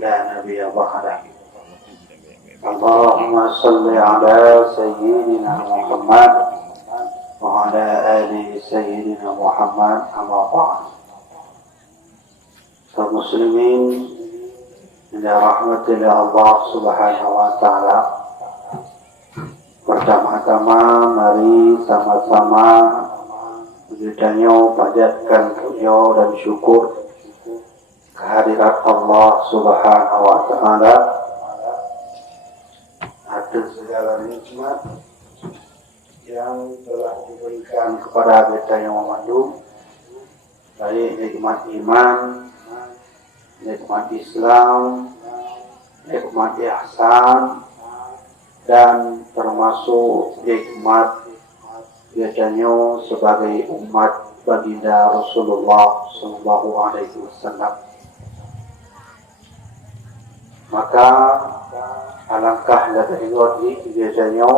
لا نبي بعده. اللهم صل على سيدنا محمد وعلى آل سيدنا محمد أما بعد. kaum muslimin yang rahmati Allah Subhanahu wa taala, pertama-tama mari sama-sama kita panjatkan puja dan syukur kehadirat Allah Subhanahu wa taala atas segala nikmat yang telah diberikan kepada kita yang memandu, baik nikmat iman, nikmat Islam, nikmat ihsan, dan termasuk nikmat biasanya sebagai umat baginda Rasulullah Sallallahu Alaihi Wasallam. Maka alangkah lebih baik biasanya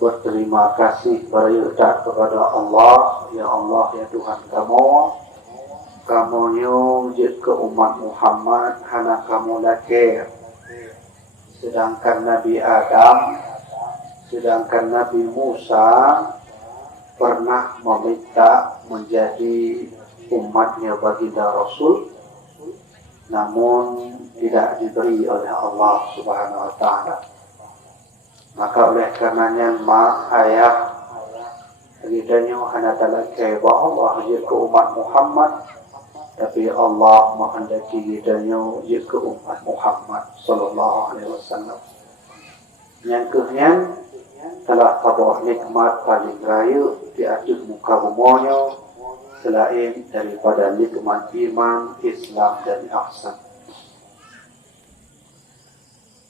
berterima kasih beribadat kepada Allah. Ya Allah, ya Tuhan kamu nyujud ke umat Muhammad hana kamu lakir. Sedangkan Nabi Adam, sedangkan Nabi Musa pernah meminta menjadi umatnya baginda Rasul, namun tidak diberi oleh Allah Subhanahu wa taala. Maka oleh karenanya ayah kita hanya talakai bahwa Allah ke umat Muhammad, tapi Allah menghendaki kita ke umat Muhammad Sallallahu Alaihi Wasallam. Yang kemudian telah tabuh nikmat paling raya di atas muka bumi selain daripada nikmat iman, Islam dan ihsan.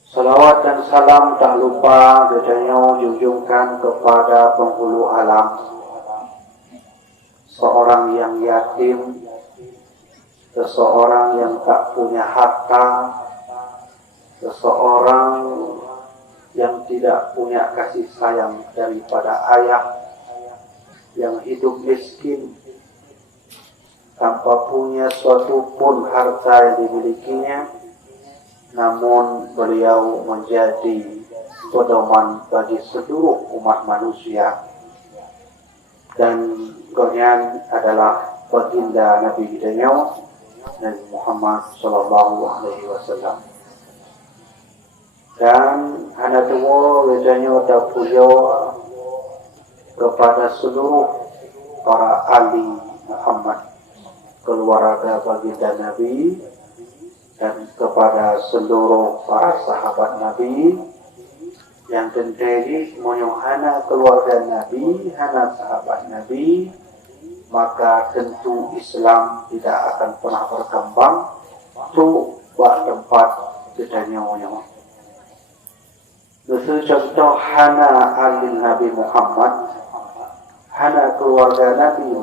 Salawat dan salam tak lupa kita junjungkan kepada penghulu alam, seorang yang yatim, seseorang yang tak punya harta, seseorang yang tidak punya kasih sayang daripada ayah, yang hidup miskin, tanpa punya suatu pun harta yang dimilikinya, namun beliau menjadi pedoman bagi seluruh umat manusia, dan kemudian adalah baginda Nabi kita Nabi Muhammad Sallallahu Alaihi Wasallam. Dan ada dua bedanya puja kepada seluruh para ahli Muhammad, keluarga baginda Nabi, dan kepada seluruh para sahabat Nabi yang terdiri hana keluarga Nabi, hana sahabat Nabi, maka tentu Islam tidak akan pernah berkembang tu buat tempat kedanya. Contoh hana ahli Nabi Muhammad, hana keluarga Nabi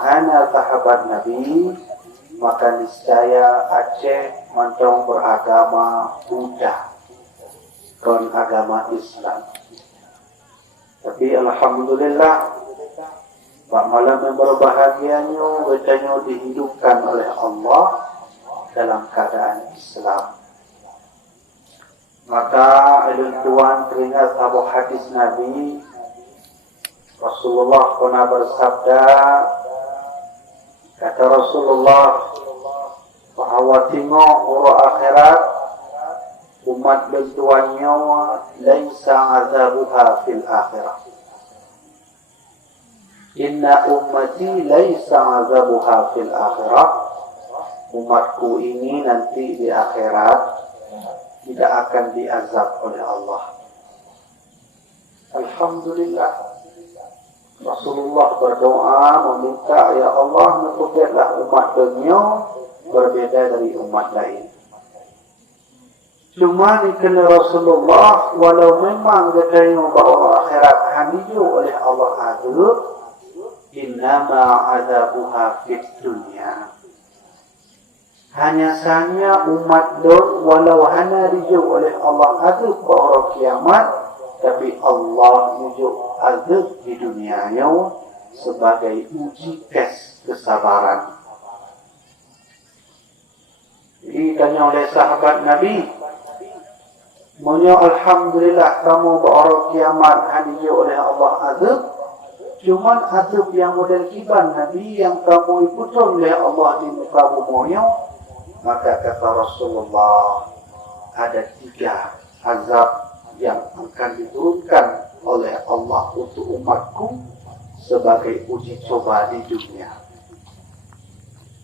hana sahabat Nabi, maka niscaya Aceh mantong beragama Buddha dan agama Islam. Tapi alhamdulillah, pada malam yang berbahagianya betanya dihidupkan oleh Allah dalam keadaan Islam. Maka tuan teringat abu hadis Nabi Rasulullah pernah bersabda, kata Rasulullah, bahawa tengok urut akhirat umat bertuannya laisa azabuha fil akhirah. Inna ummati laisa azabuha fil akhirah. Umatku ini nanti di akhirat tidak akan diazab oleh Allah. Alhamdulillah. Rasulullah berdoa meminta, ya Allah, menjadikanlah umat dunia berbeda dari umat lain. Cuma dikena Rasulullah, walau memang katanya bahawa akhirat haniyu oleh Allah azab, innama azabuha fid dunya. Hanya saja umat dor walau hana riju oleh Allah azab pada kiamat, tapi Allah mujuk azab di dunianya sebagai uji tes kesabaran. Ditanya oleh sahabat Nabi, "Monya alhamdulillah kamu berorok kiamat hadiah oleh Allah azab. Cuman azab yang model kiban Nabi yang kamu ikutin oleh Allah di muka bumi." Maka kata Rasulullah, ada 3 azab yang akan diturunkan oleh Allah untuk umatku sebagai uji coba di dunia.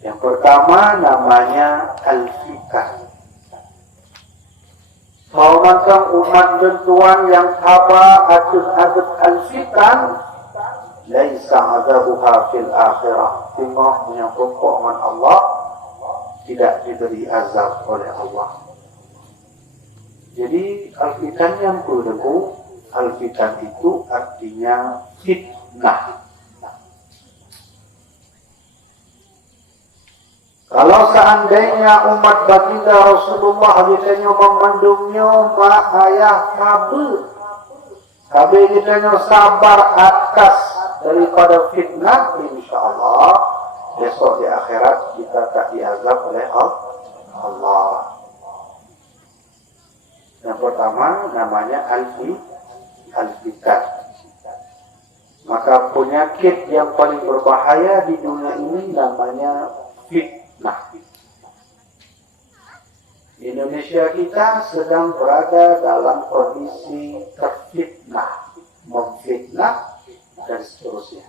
Yang pertama namanya al-fitan. Kalau umat bentuan yang haba adab al-fitan, laisa azabuha fil akhirah. Tengok yang pokok Allah tidak diberi azab oleh Allah. Jadi al-fitan yang berdebu, al-fitan itu artinya fitnah. Kalau seandainya umat baginda Rasulullah ditanya memandungnya mak ayah kabeh ditanya sabar atas daripada fitnah, insyaallah besok di akhirat kita tak diazab oleh Allah. Yang pertama namanya al-fitan. Maka penyakit yang paling berbahaya di dunia ini namanya fitnah. Indonesia kita sedang berada dalam kondisi terfitnah, memfitnah dan seterusnya.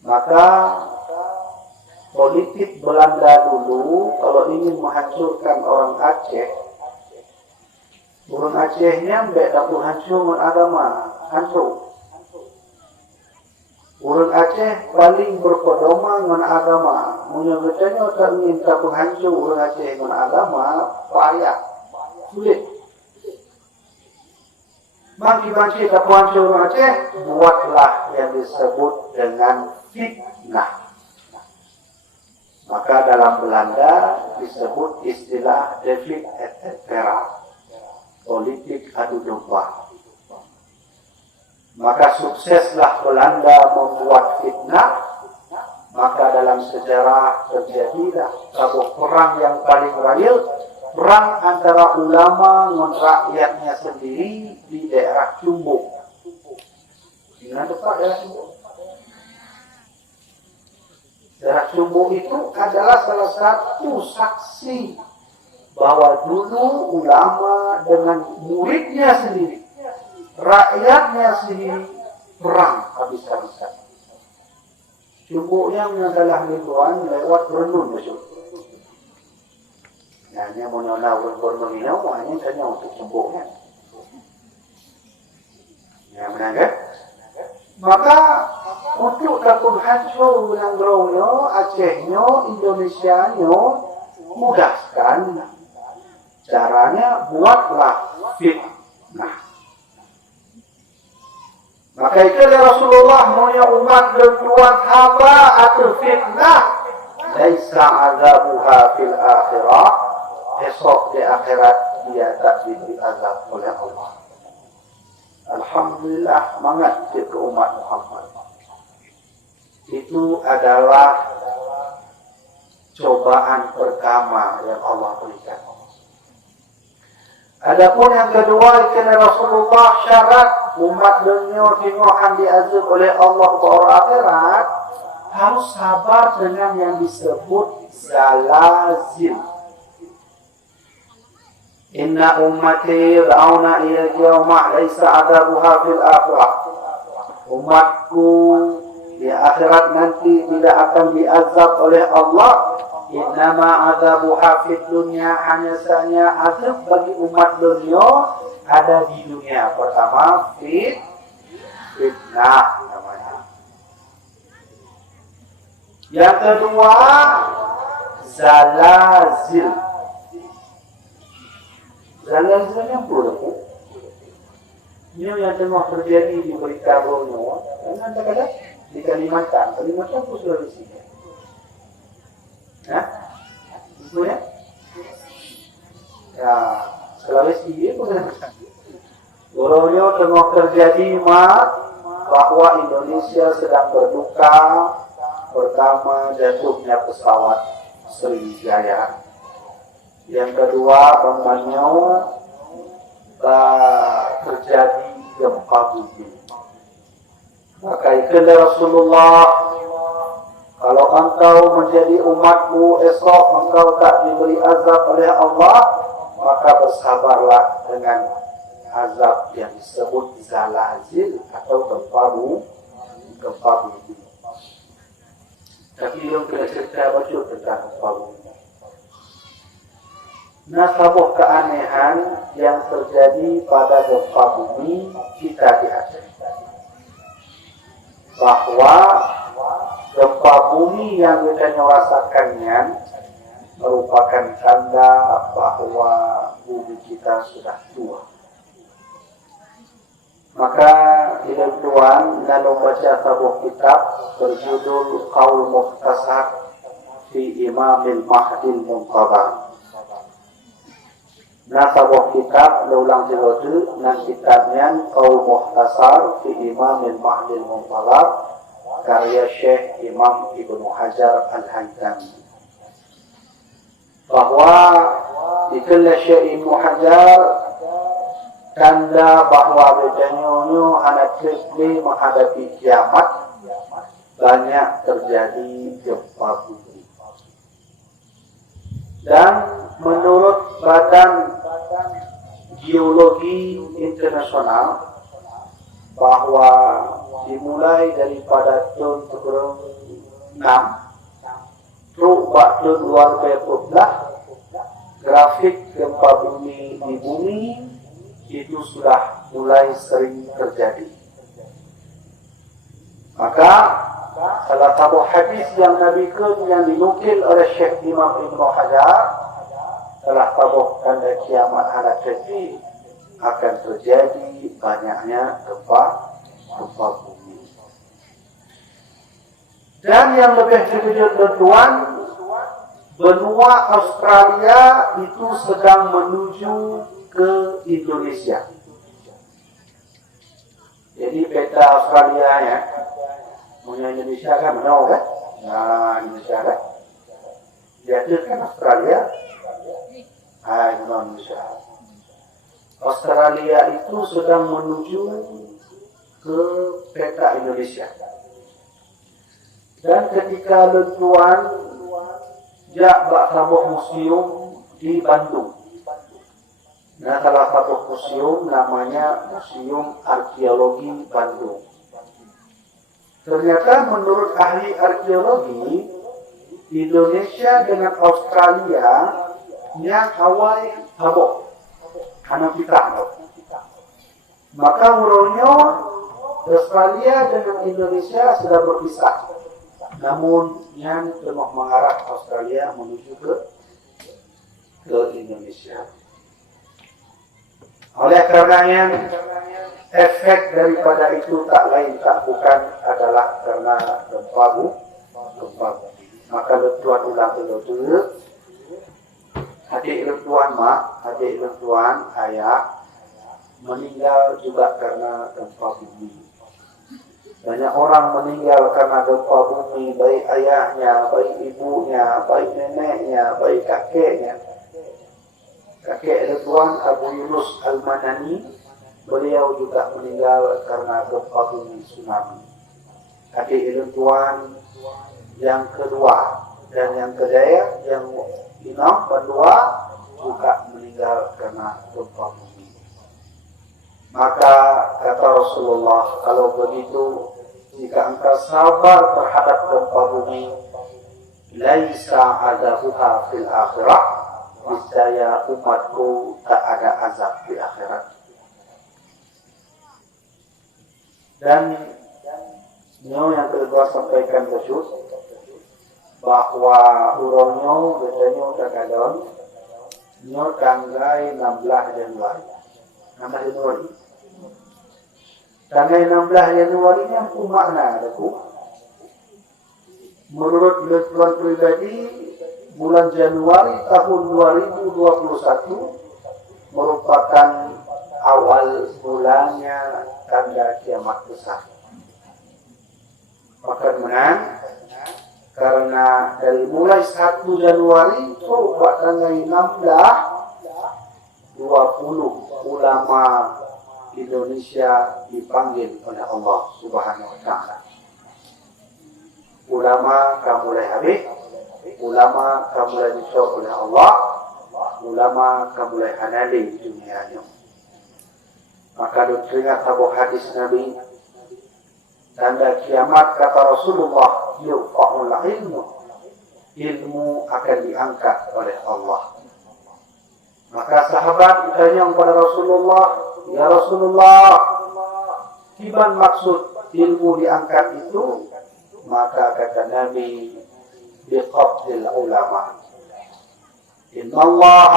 Maka politik Belanda dulu kalau ingin menghancurkan orang Aceh, orang Acehnya mbak dapat hancur agama, hancur. Orang Aceh paling berpedoman dengan agama. Menyebutnya tak minta penghancur orang Aceh dengan agama, payah, sulit. Bagi-bagi tak penghancur orang Aceh, buatlah yang disebut dengan fitnah. Maka dalam Belanda disebut istilah David et Vera, politik adu domba. Maka sukseslah Belanda membuat fitnah. Maka dalam sejarah terjadilah sebuah perang yang paling real, perang antara ulama dengan rakyatnya sendiri di daerah Cumbuk. Di mana tempat daerah Cumbuk? Daerah Cumbuk itu adalah salah satu saksi bahwa dulu ulama dengan muridnya sendiri, rakyatnya sendiri perang habis-habisan. Cumbuknya adalah ribuan lewat renun besok. Nah, ini mau nyala renun ini, hanya hanya untuk cumbuknya. Ya, benar kan? Maka untuk takut hancur Nanggronyo, Acehnya, Indonesianya, mudahkan. Caranya buatlah fitnah. Maka itu Rasulullah punya umat bertuan haba atau fitnah. Laisa azabuha fil akhirah. Esok di akhirat dia tak diberi azab oleh Allah. Alhamdulillah, semangat ke umat Muhammad. Itu adalah cobaan pertama yang Allah berikan. Adapun yang kedua, kena Rasulullah syarat umat dunia tingohan diazab oleh Allah ke orang akhirat harus sabar dengan yang disebut zalazil. Inna ummati ra'una ila qiyamah laisa adabuha fil akhirah. Umatku di akhirat nanti tidak akan diazab oleh Allah. Innama azabuha fid dunya, hanya saja azab bagi umat dunia ada di dunia. Pertama fitnah namanya. Yang kedua zalazil. Zalazilnya buruk. Ini yang tengah terjadi di berita Borneo. Kadang-kadang di Kalimantan pun sudah di sini. Itu ya? Ya, Sulawesi itu kan. Borneo tengah terjadi bahwa Indonesia sedang berduka pertama jatuhnya pesawat Sriwijaya. Yang kedua, umpamanya terjadi gempa bumi. Maka ikutlah Rasulullah, kalau engkau menjadi umatku esok engkau tak diberi azab oleh Allah, maka bersabarlah dengan azab yang disebut zalazil atau gempa bumi. Tapi yang kita cerita betul tentang gempa bumi. Nasabah keanehan yang terjadi pada gempa bumi kita di Aceh, bahwa gempa bumi yang kita rasakannya merupakan tanda bahwa bumi kita sudah tua. Maka ibu tuan lalu baca sebuah kitab berjudul Qaul Mukhtasar fi Imamil Mahdil Muntadhar. Nah, sebuah kitab ulang dilodu dan kitabnya Qaul Mukhtasar fi Imamil Mahdil Muntadhar karya Syekh Imam Ibnu Hajar Al-Haytami. Bahwa itulah Syekh Ibnu Hajar tanda bahwa bedanya anak kecil menghadapi kiamat banyak terjadi gempa bumi. Dan menurut Badan Geologi Internasional bahwa dimulai daripada tahun 6 truk tahun 2014 grafik gempa bumi di bumi itu sudah mulai sering terjadi. Maka salah satu hadis yang Nabi yang dinukil oleh Syekh Imam Ibnu Hajar telah tabuh tanda kiamat alat kecil akan terjadi banyaknya gempa bumi. Dan yang lebih dikejutkan tuan, benua Australia itu sedang menuju ke Indonesia. Jadi peta Australia ya, punya Indonesia kan mana kan? Nah Indonesia kan? Dia kan Australia, Indonesia. Australia itu sedang menuju ke peta Indonesia. Dan ketika lentuan Jakbak Sabuh Museum di Bandung. Nah, salah satu museum namanya Museum Arkeologi Bandung. Ternyata menurut ahli arkeologi, Indonesia dengan Australia yang awal Sabuh karena kita. Maka urutnya Australia dengan Indonesia sudah berpisah. Namun yang tengah mengarah Australia menuju ke Indonesia. Oleh karenanya efek daripada itu tak lain tak bukan adalah karena gempa bumi. Maka lentuan ulang dulu. Adik lentuan ayah meninggal juga karena gempa bumi. Banyak orang meninggal karena gempa bumi, baik ayahnya, baik ibunya, baik neneknya, baik kakeknya. Kakek Ridwan Abu Yunus Al-Manani, beliau juga meninggal karena gempa bumi tsunami. Adik Ridwan yang kedua dan yang ketiga, yang kedua juga meninggal karena gempa bumi. Maka kata Rasulullah, kalau begitu jika engkau sabar terhadap gempa bumi, laisa adabuha fil akhirah, niscaya umatku tak ada azab di akhirat. Dan yang kedua sampaikan tersebut bahwa urangnya biasanya terkadang tanggal 16 Januari. Tanggal 16 Januari ini apa makna aku? Menurut Tuan pribadi, bulan Januari tahun 2021 merupakan awal bulannya tanda kiamat besar. Maka menang Karena dari mulai 1 Januari buat tanggal 16 20 ulama Indonesia dipanggil oleh Allah Subhanahu wa taala. Ulama kamu mulai habis, ulama kamu mulai disok oleh Allah, ulama kamu mulai hanali dunia ini. Maka teringat sebuah hadis Nabi, tanda kiamat kata Rasulullah, yurfa'ul ilmu, ilmu akan diangkat oleh Allah. Maka sahabat bertanya kepada Rasulullah, ya Rasulullah, gimana maksud ilmu diangkat itu? Maka kata Nabi, biqabdil ulama. Inna Allah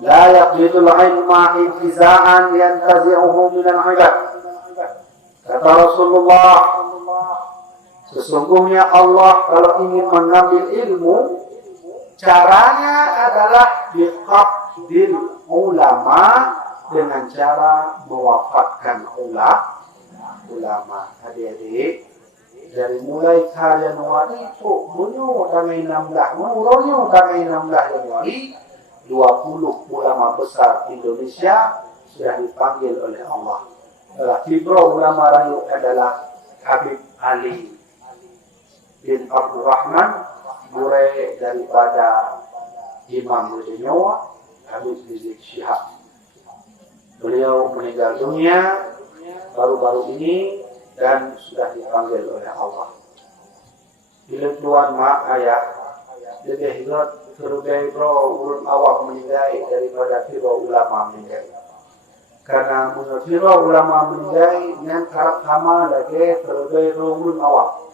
la yaqbidul ilma intiza'an yantazi'uhu minal ibad. Kata Rasulullah, sesungguhnya Allah kalau ingin mengambil ilmu, caranya adalah biqabdil ulama, dengan cara mewafatkan ulama. Adik-adik, dari mulai Januari itu bunyo tanggal 16, menurunnya tanggal 16 Januari, 20 ulama besar Indonesia sudah dipanggil oleh Allah. Kibro ulama rayu adalah Habib Ali bin Abdul Rahman, murid daripada Imam Mujinyawa, Habib Rizik Syihab. Beliau meninggal dunia baru-baru ini dan sudah dipanggil oleh Allah. Bila tuan mak ayah lebih hidup terlebih urun awak meninggal daripada kira ulama meninggal. Karena menurut kira ulama meninggal yang karak sama lagi terlebih urun awak.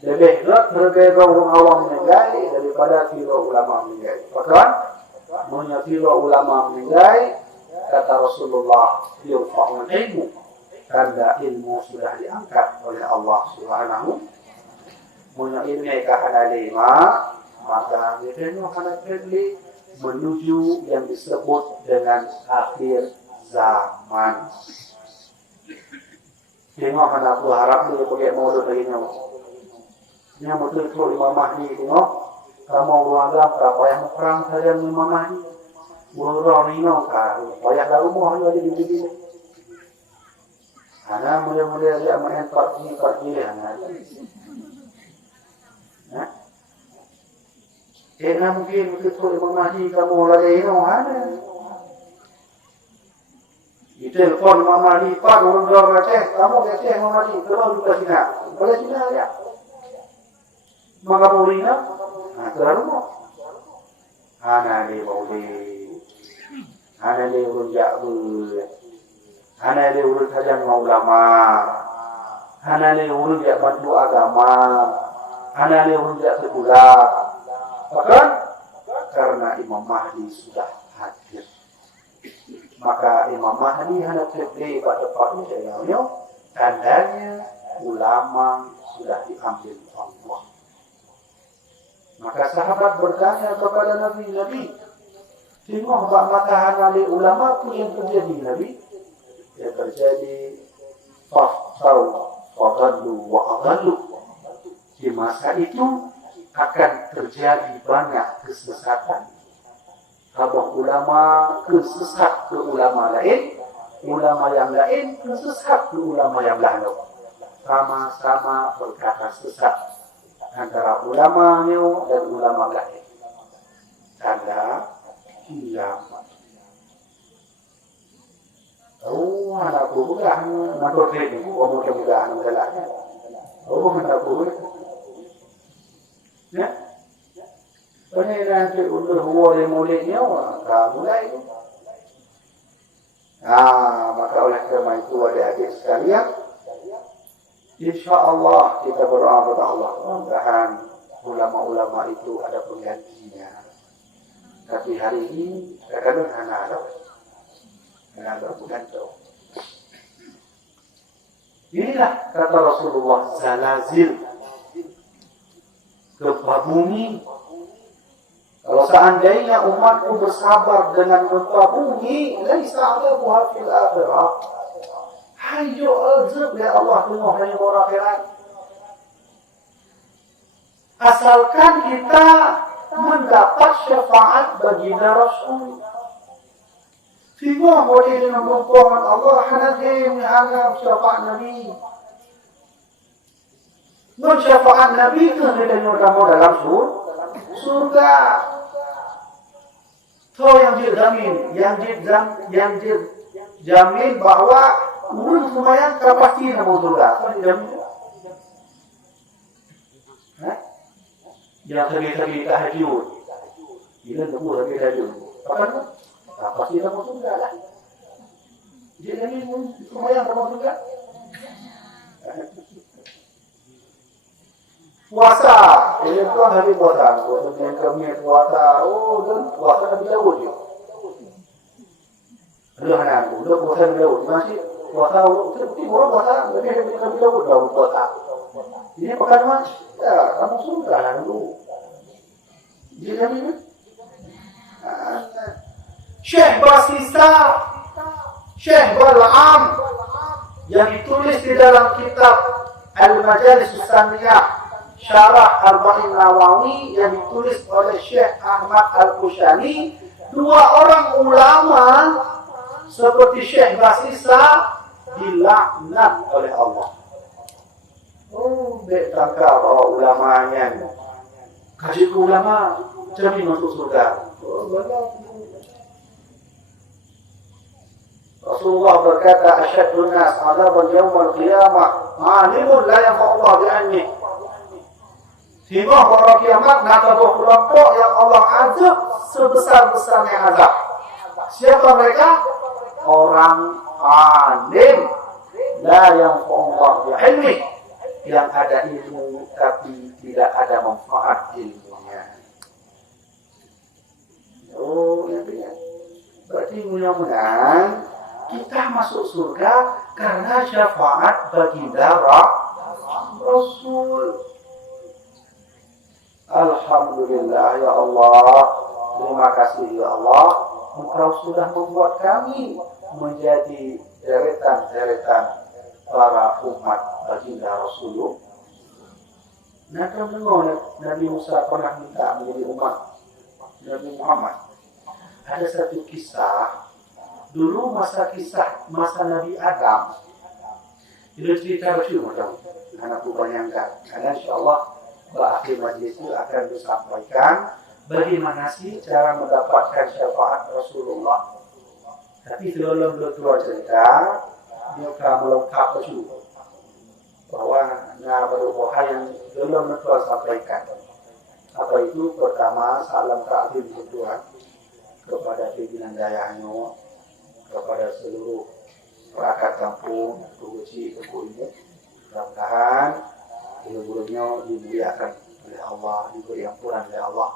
Lebih hidup terlebih urun awak meninggal daripada kira ulama meninggal. Bahkan menurut kira ulama meninggal, kata Rasulullah, yurfa'ul ilmu, tanda ilmu sudah diangkat oleh Allah Subhanahu. Punya ilmu kahana lima, maka ilmu kahana kedli menuju yang disebut dengan akhir zaman. Tengok anak aku harap dia pakai mulut lagi nyawa. Yang betul-betul Imam Mahdi tengok, kamu ruangkan berapa yang perang saja Imam Mahdi. Burung ini kan, banyak dah rumah ada di sini. Anak muda-muda dia main parti anak. Mungkin betul Imam Mahdi kamu lagi ini ada. Itu telepon Imam Mahdi, Pak urung jawab Aceh, kamu Aceh Imam Mahdi, kalau juga Cina, boleh Cina ya. Maka bolehnya, terlalu. Anak dia boleh. Ana dia urut ja'bul, ana dia urut hajang ulama, ana dia urut jak bantu agama, ana dia urut jak sekolah. Bahkan karena Imam Mahdi sudah hadir, maka Imam Mahdi hendak terpilih pada depan jadinya, tandanya ulama sudah diambil Allah. Maka sahabat bertanya kepada Nabi, tengok bak matahan oleh ulama pun yang terjadi Nabi. Yang terjadi fadallu wa adallu. Di masa itu akan terjadi banyak kesesatan. Kalau ulama kesesat ke ulama lain, ulama yang lain kesesat ke ulama yang lain. Sama-sama berkata sesat antara ulama dan ulama lain. Tanda kiamat. Anak bukan motor ini, mudah-mudahan jalannya. Anak bukan. Ya. Ini nanti untuk mulai-mulainya, kamu lagi. Maka oleh karena itu adik-adik sekalian, insya Allah kita berdoa kepada Allah. Mudah-mudahan ulama-ulama itu ada penggantinya. Tapi hari ini kadang-kadang anak bukan tahu. Inilah kata Rasulullah, zalazil, gempa bumi. Kalau seandainya umatku bersabar dengan gempa bumi, laisa adabuha fil akhirah. Hayo azab ya Allah tengok dari akhirat. asalkan kita mendapat syafaat baginda Rasul. Semua boleh dengan mohon Allah hanadim harap syafaat Nabi. Syafaat Nabi itu dengan kamu dalam surga. So yang jamin bahwa urus lumayan pasti dalam surga. Yang segi tahajud, bila temu segi tahajud, apa tu? Pasti dalam surga lah. Jadi lumayan dalam surga. Puasa, ini tu hari puasa. Kemudian kami puasa, dan puasa Nabi Daud je. Dulu anak aku, dulu puasa Nabi Daud. Masih puasa, orang puasa, Nabi Daud dah puasa. Ini pakai mas, ya, kamu surga lah dulu. Jadi kami ni, Syekh Basisa, Syekh Bal'am, yang ditulis di dalam kitab Al-Majalis Usaniyah, Syarah Arba'in Nawawi yang ditulis oleh Syekh Ahmad Al-Kushani, dua orang ulama seperti Syekh Basisa dilaknat oleh Allah. Betangkap ulamanya. Kasih ke ulama, jamin masuk surga. Rasulullah berkata, asyadun nas adaban yawmal qiyamah alimun la yanfa'ullah bi'annih. Sehingga pada kiamat nak ada kelompok yang Allah azab sebesar-besarnya azab. Siapa mereka? Orang alim, la yanfa'ullah bi'ilmi, yang ada ilmu tapi tidak ada manfaat ilmunya. Berarti mudah-mudahan kita masuk surga karena syafaat baginda Rasul. Alhamdulillah ya Allah, terima kasih ya Allah, Engkau sudah membuat kami menjadi deretan-deretan para umat baginda Rasulullah. Nah, kamu Nabi Musa pernah minta menjadi umat Nabi Muhammad. Ada satu kisah dulu masa Nabi Adam. Itu cerita lucu macam anakku bayangkan. Karena insyaAllah akhir majlis itu akan disampaikan bagaimana sih cara mendapatkan syafaat Rasulullah. Tapi sebelum berdua cerita, dia akan melengkap baju bahwa berubaha yang belum berdua sampaikan. Apa itu? Pertama, salam ta'zim berdua kepada pimpinan dayahnyo, kepada seluruh perangkat kampung, tuguci, ibu-ibu. Mudah-mudahan guru-gurunya dimuliakan oleh Allah, diberi ampunan oleh Allah,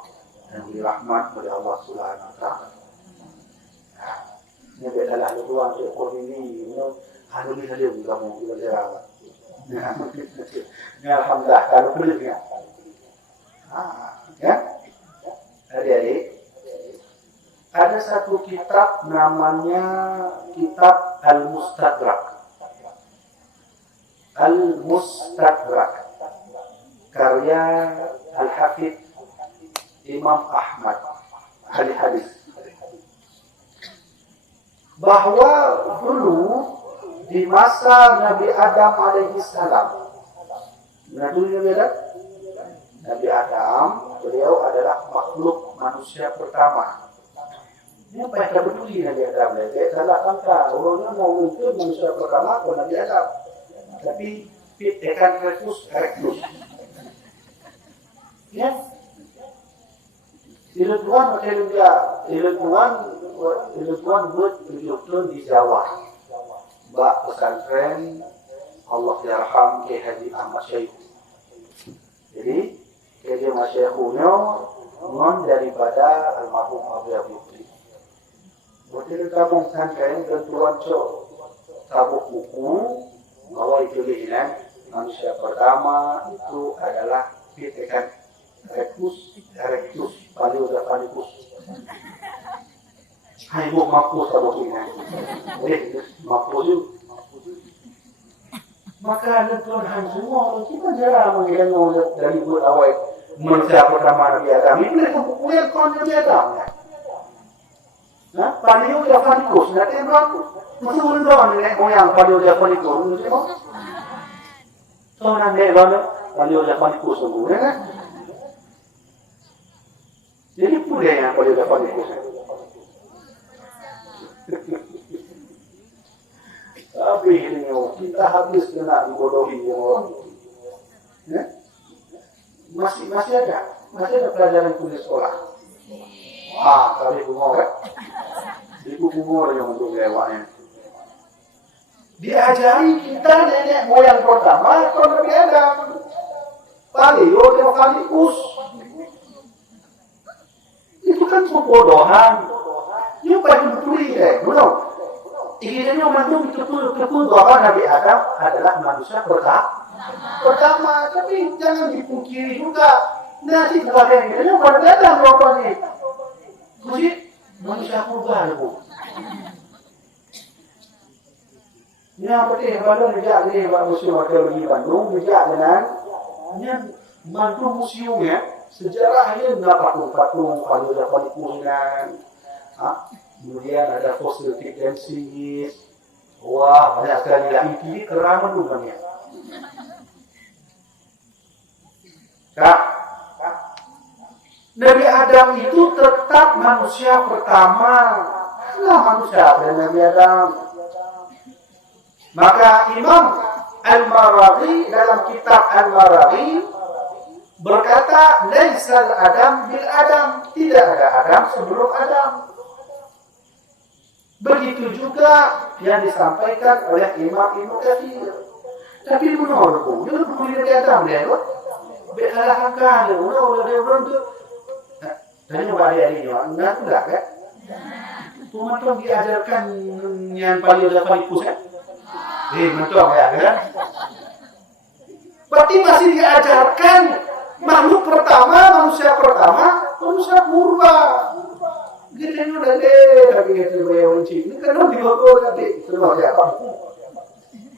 dan diberi rahmat oleh Allah Subhanahu Wa Taala. Ini adalah luar ekor ini, hari ini saja kamu belajar. Alhamdulillah kalau bolehnya. Ya, adik-adik, ada satu kitab namanya Kitab Al-Mustadrak. Al-Mustadrak karya Al-Hafidh Imam Ahmad ahli hadis, bahwa dulu di masa Nabi Adam alaihi salam, Nabi Adam, beliau adalah makhluk manusia pertama. Ini apa yang peduli Nabi Adam? Dia salah sangka orangnya mau mungkin manusia pertama ke Nabi Adam, tapi tekan rectus. Ya, ilmuwan macam dia, ilmuwan buat ilmuwan di Jawa. Mbak pesantren Allah yarham ke Haji Ahmad Syekh. Jadi kerja masyaikhunya non daripada almarhum Abu Putri. Betul kamu pesantren tentuan tabuk buku bahwa itu lihat manusia pertama itu adalah tekan rectus, palikus. Hai bu mampus tabuk ini. Mampus. Maka ada Tuhan semua kita jarang mengenal dari buat awal manusia pertama Nabi Adam ini mereka bukunya kawan Nabi Adam ya. Nah, Paleo Javanicus, nanti yang berlaku. Masa orang doang nenek moyang Paleo Javanicus, mesti mau? Tahu nenek mana Paleo Javanicus tu, ya kan? Jadi boleh yang Paleo Javanicus. Tapi ini kita habis kena dibodohi orang. Ya? Masih ada pelajaran kuliah sekolah. Wah, kali bungor kan? Ibu bungor yang untuk lewatnya. Diajari kita nenek moyang pertama kalau Nabi Adam. Paleo Javanicus. Itu kan kebodohan. Ini banyak beli belum? Ini memang betul bahwa Nabi Adam adalah manusia pertama, tapi jangan dipungkiri juga. Nanti kepada ini pada datang jawabannya. Jadi manusia purba bu. Ini apa dia? Baru bijak ni museum arkeologi Bandung bijak dengan Bandung museumnya sejarahnya patung Paleo Javanicus kan. Kemudian ada fosil Tiptensis. Wah, banyak sekali yang ini keramat dunia. Kak, Nabi Adam itu tetap manusia pertama. Nah, manusia dan Nabi Adam. Maka Imam Al-Maraghi dalam kitab Al-Maraghi berkata, "Laisal Adam bil Adam." Tidak ada Adam sebelum Adam. Begitu juga yang disampaikan oleh Imam Ibnu Katsir. Tapi menurutku, dia bukan Nabi Adam dia tu. Bekalah akal, orang tu. Tanya pada hari ini, enggak pula kan? Tuan diajarkan yang Paleo Javanicus kan? Betul ya kan? Berarti masih diajarkan makhluk pertama, manusia purba. Dia tengok dah tapi kita bayar wancik. Ini kan orang dibawa nanti. Terima kasih apa?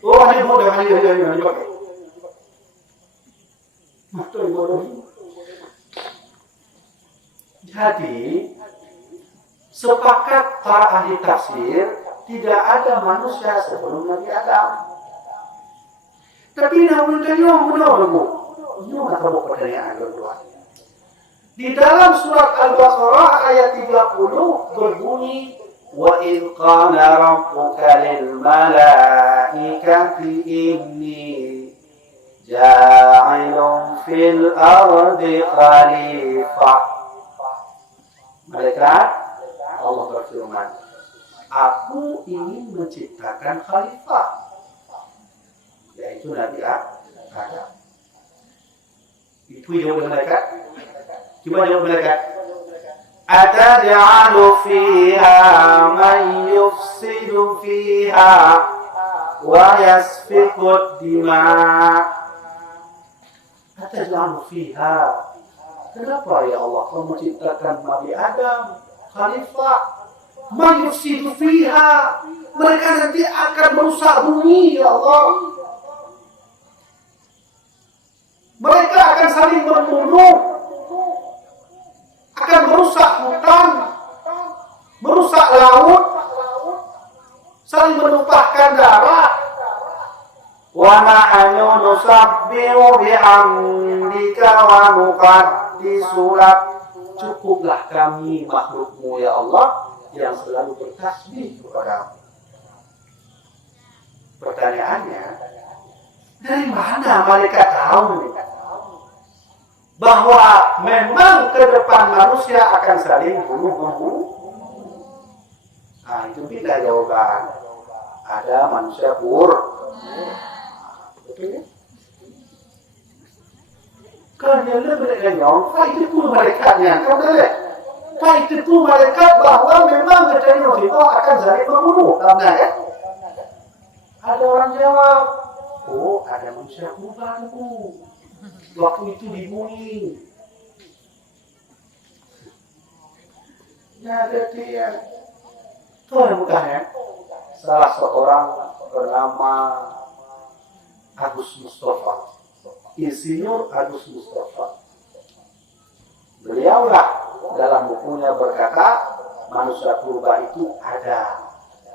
Oh, ini bodoh, ini pakai. Betul bodoh. Jadi, sepakat para ahli tafsir, tidak ada manusia sebelum Nabi Adam. Tapi namun tanya menurutmu, ini mata pertanyaan berdua. Di dalam surat Al-Baqarah ayat 30 berbunyi wa in qala rabbuka lil malaikati inni ja'ilun fil ardi khalifah. Malaikat Allah berfirman, aku ingin menciptakan khalifah, yaitu Nabi Adam. Itu jawab malaikat. Coba jawab malaikat. Ataj'alu fiha man yufsidu fiha wa yasfiku dima'. Ataj'alu fiha. Kenapa ya Allah kau menciptakan Nabi Adam khalifah? Man yufsidu fiha. Mereka nanti akan merusak bumi ya Allah. Mereka akan saling membunuh, akan merusak hutan, merusak laut, saling menumpahkan darah. Wa nahnu nusabbihu bihamdika wa nuqaddisu lak. Cukuplah kami makhlukmu ya Allah yang selalu bertasbih kepadamu. Pertanyaannya, dari mana malaikat tahu bahwa memang ke depan manusia akan saling bunuh-bunuh? Nah, itu beda jawaban. Ada manusia betul ya? Kan dia lebih lenyong, itu pun malaikatnya. Kan boleh? Itu malaikat bahwa memang kejadian itu akan saling membunuh. Karena ya? Ada orang jawab, oh ada manusia baru. Waktu itu di bumi. Ya ada dia. Tuh bukan ya? Salah seorang bernama Agus Mustafa. Insinyur Agus Mustafa. beliaulah dalam bukunya berkata manusia purba itu ada.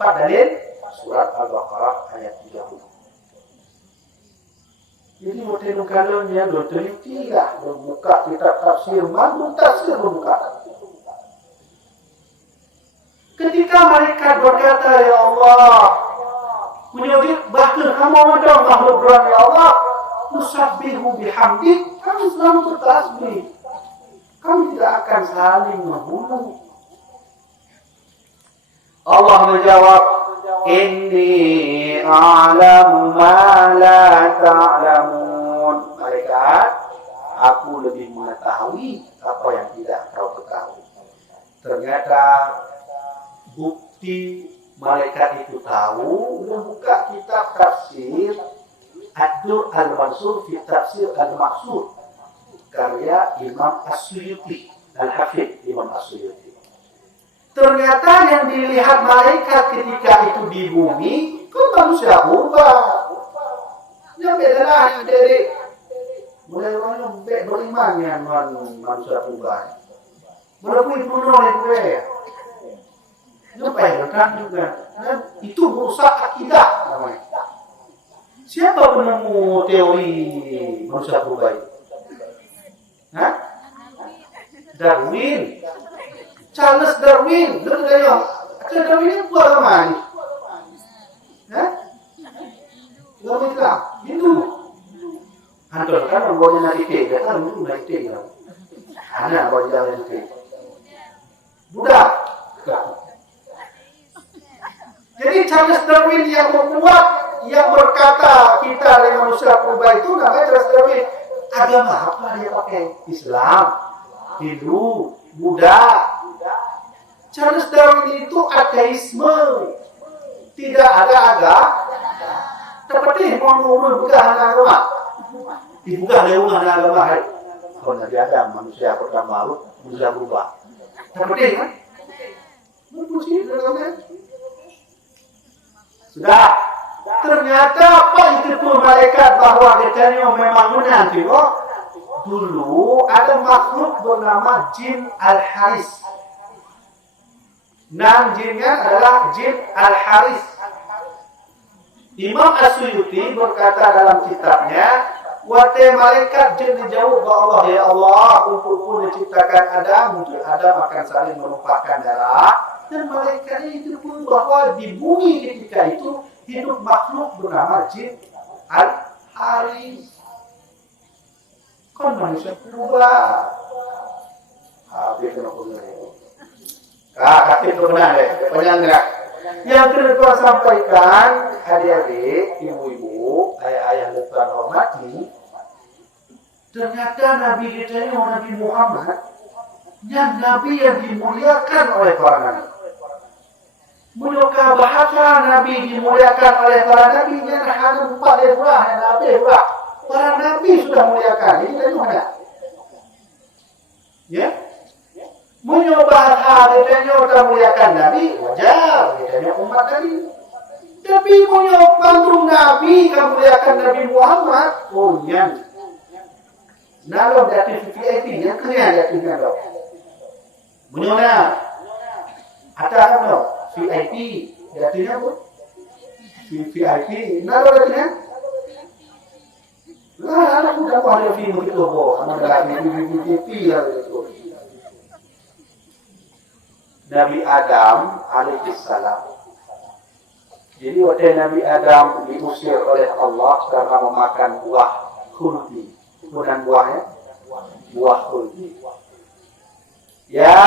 Pak dalil surat Al-Baqarah ayat 30. Jadi model kalonnya do teliti lah, buka kitab tafsir, mantu tafsir buka. Ketika mereka berkata, ya Allah, menyebut bahkan kamu ada makhluk Tuhan ya Allah, nusabbihu bihamdik, kami selalu bertasbih. Kami tidak akan saling membunuh. Allah menjawab, Inni a'lamu ma la ta'lamun. Malaikat, aku lebih mengetahui apa yang tidak kau ketahui. Ternyata bukti malaikat itu tahu, membuka kitab tafsir Ad-Dur Al-Mansur fi Tafsir Al-Maqsur karya Imam As-Suyuti, Al-Hafidh Imam As-Suyuti. Ternyata yang dilihat malaikat ketika itu di bumi kan manusia purba. Yang beda lah yang dari mulai lembek beriman ya manusia purba. Mulai bunuh oleh gue. Ngapain kan juga? Dan itu merusak akidah namanya. Siapa penemu teori manusia purba itu? Hah? Darwin. Charles Darwin, lu tahu ya? Charles Darwin ini buat apa ni? Hah? Lu Islam, Hindu. Antar kan orang nak ite, dia kan Hindu nak ite ya. Anak orang jalan ite. Budak. Jadi Charles Darwin yang membuat, yang berkata kita adalah manusia purba itu namanya Charles Darwin. Agama apa dia pakai? Islam, Hindu, Buddha. Charles Darwin itu ateisme, tidak ada agama. Seperti mau ngurus bukan agama, dibuka lewat agama. Kalau Nabi Adam manusia pertama lalu manusia berubah. Seperti kan? Sudah. Ternyata apa itu pun malaikat bahwa katanya memang benar juga. Dulu ada makhluk bernama Jin Al-Haris. Nama jinnya adalah Jin Al-Haris. Imam As-Suyuti berkata dalam kitabnya, wahai malaikat jin dijauh ke Allah, ya Allah, kumpul-kumpul diciptakan Adam, untuk Adam akan saling menumpahkan darah. Dan malaikatnya itu pun bahwa di bumi ketika itu hidup makhluk bernama Jin Al-Haris. Kan manusia purba. Habis kena punya. Kaki itu benar deh, penyangga. Yang kedua sampaikan adik-adik, ibu-ibu, ayah-ayah yang Tuhan hormati. Ternyata Nabi kita ini Nabi Muhammad, yang Nabi yang dimuliakan oleh para Nabi. Menyuka bahasa Nabi dimuliakan oleh para Nabi, yang hanya empat pula, yang Nabi pula. Para Nabi sudah muliakan, ini dari mana? Ya? Menyubah haditnya kita muliakan Nabi, wajar, kita umat Nabi. Tapi menyubah Nabi, kita muliakan Nabi Muhammad, oh iya. Nalo dari VIP, yang kena jatuhnya dong. Menyubah, ada apa? VIP, jatuhnya apa? VIP, nalo jatuhnya? Nah, anak muda kok ada film itu kok, anak VIP lah itu. Nabi Adam alaihissalam. Jadi waktu Nabi Adam diusir oleh Allah karena memakan buah khuldi. Kemudian buahnya buah khuldi. Ya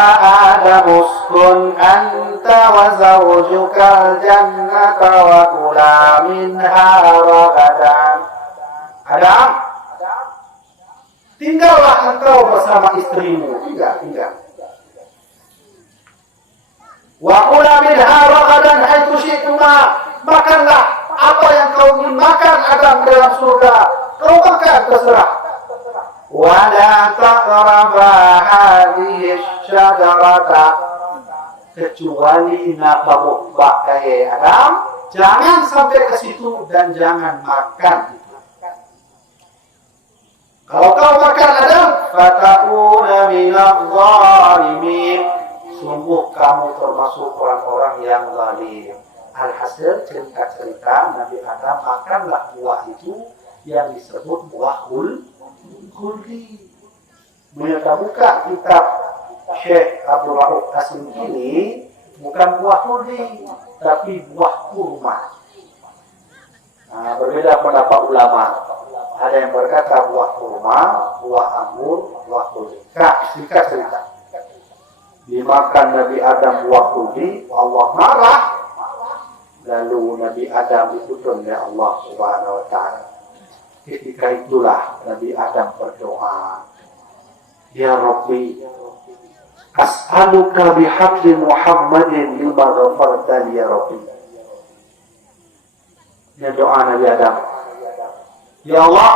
Adam uskun anta wa zawjukal jannata wa kula minha ragadan. Adam, tinggallah engkau bersama istrimu. Tinggal. Wa kula minha ragadan haitsu syi'tuma, makanlah apa yang kau ingin makan Adam dalam surga. Kau makan terserah. Wa la taqraba hadhihi syajarata, kecuali nafsu bakai Adam, jangan sampai ke situ dan jangan makan itu. Kalau kau makan Adam, fatakuna minadh zalimin. Sungguh kamu termasuk orang-orang yang zalim. Alhasil cerita-cerita Nabi Adam makanlah buah itu yang disebut buah khuldi. Mereka buka kitab Syekh Abdul Rauf Qasim ini bukan buah khuldi, tapi buah kurma. Nah, berbeda pendapat ulama. Ada yang berkata buah kurma, buah anggur, buah khuldi. Singkat cerita. Dimakan Nabi Adam buah khuldi, Allah marah. Lalu Nabi Adam dituntun oleh Allah Subhanahu wa taala. Ketika itulah Nabi Adam berdoa, Ya Rabbi, as'aluka bihaqqi Muhammadin lima ghafarta li ya Rabbi. Ini doa Nabi Adam. Ya Allah,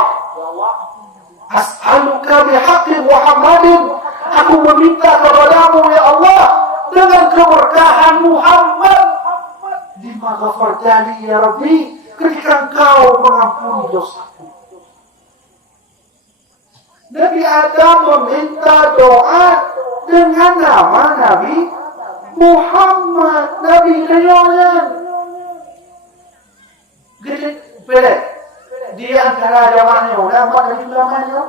as'aluka bihaqqi Muhammadin. Aku meminta kepadamu ya Allah dengan keberkahan Muhammad. Lima ghafarta li ya Rabbi, ketika Engkau mengampuni dosaku. Nabi Adam meminta doa dengan nama Nabi Muhammad, Nabi Riyadhan. Gede, beda. Di antara zamannya, nama Nabi zamannya.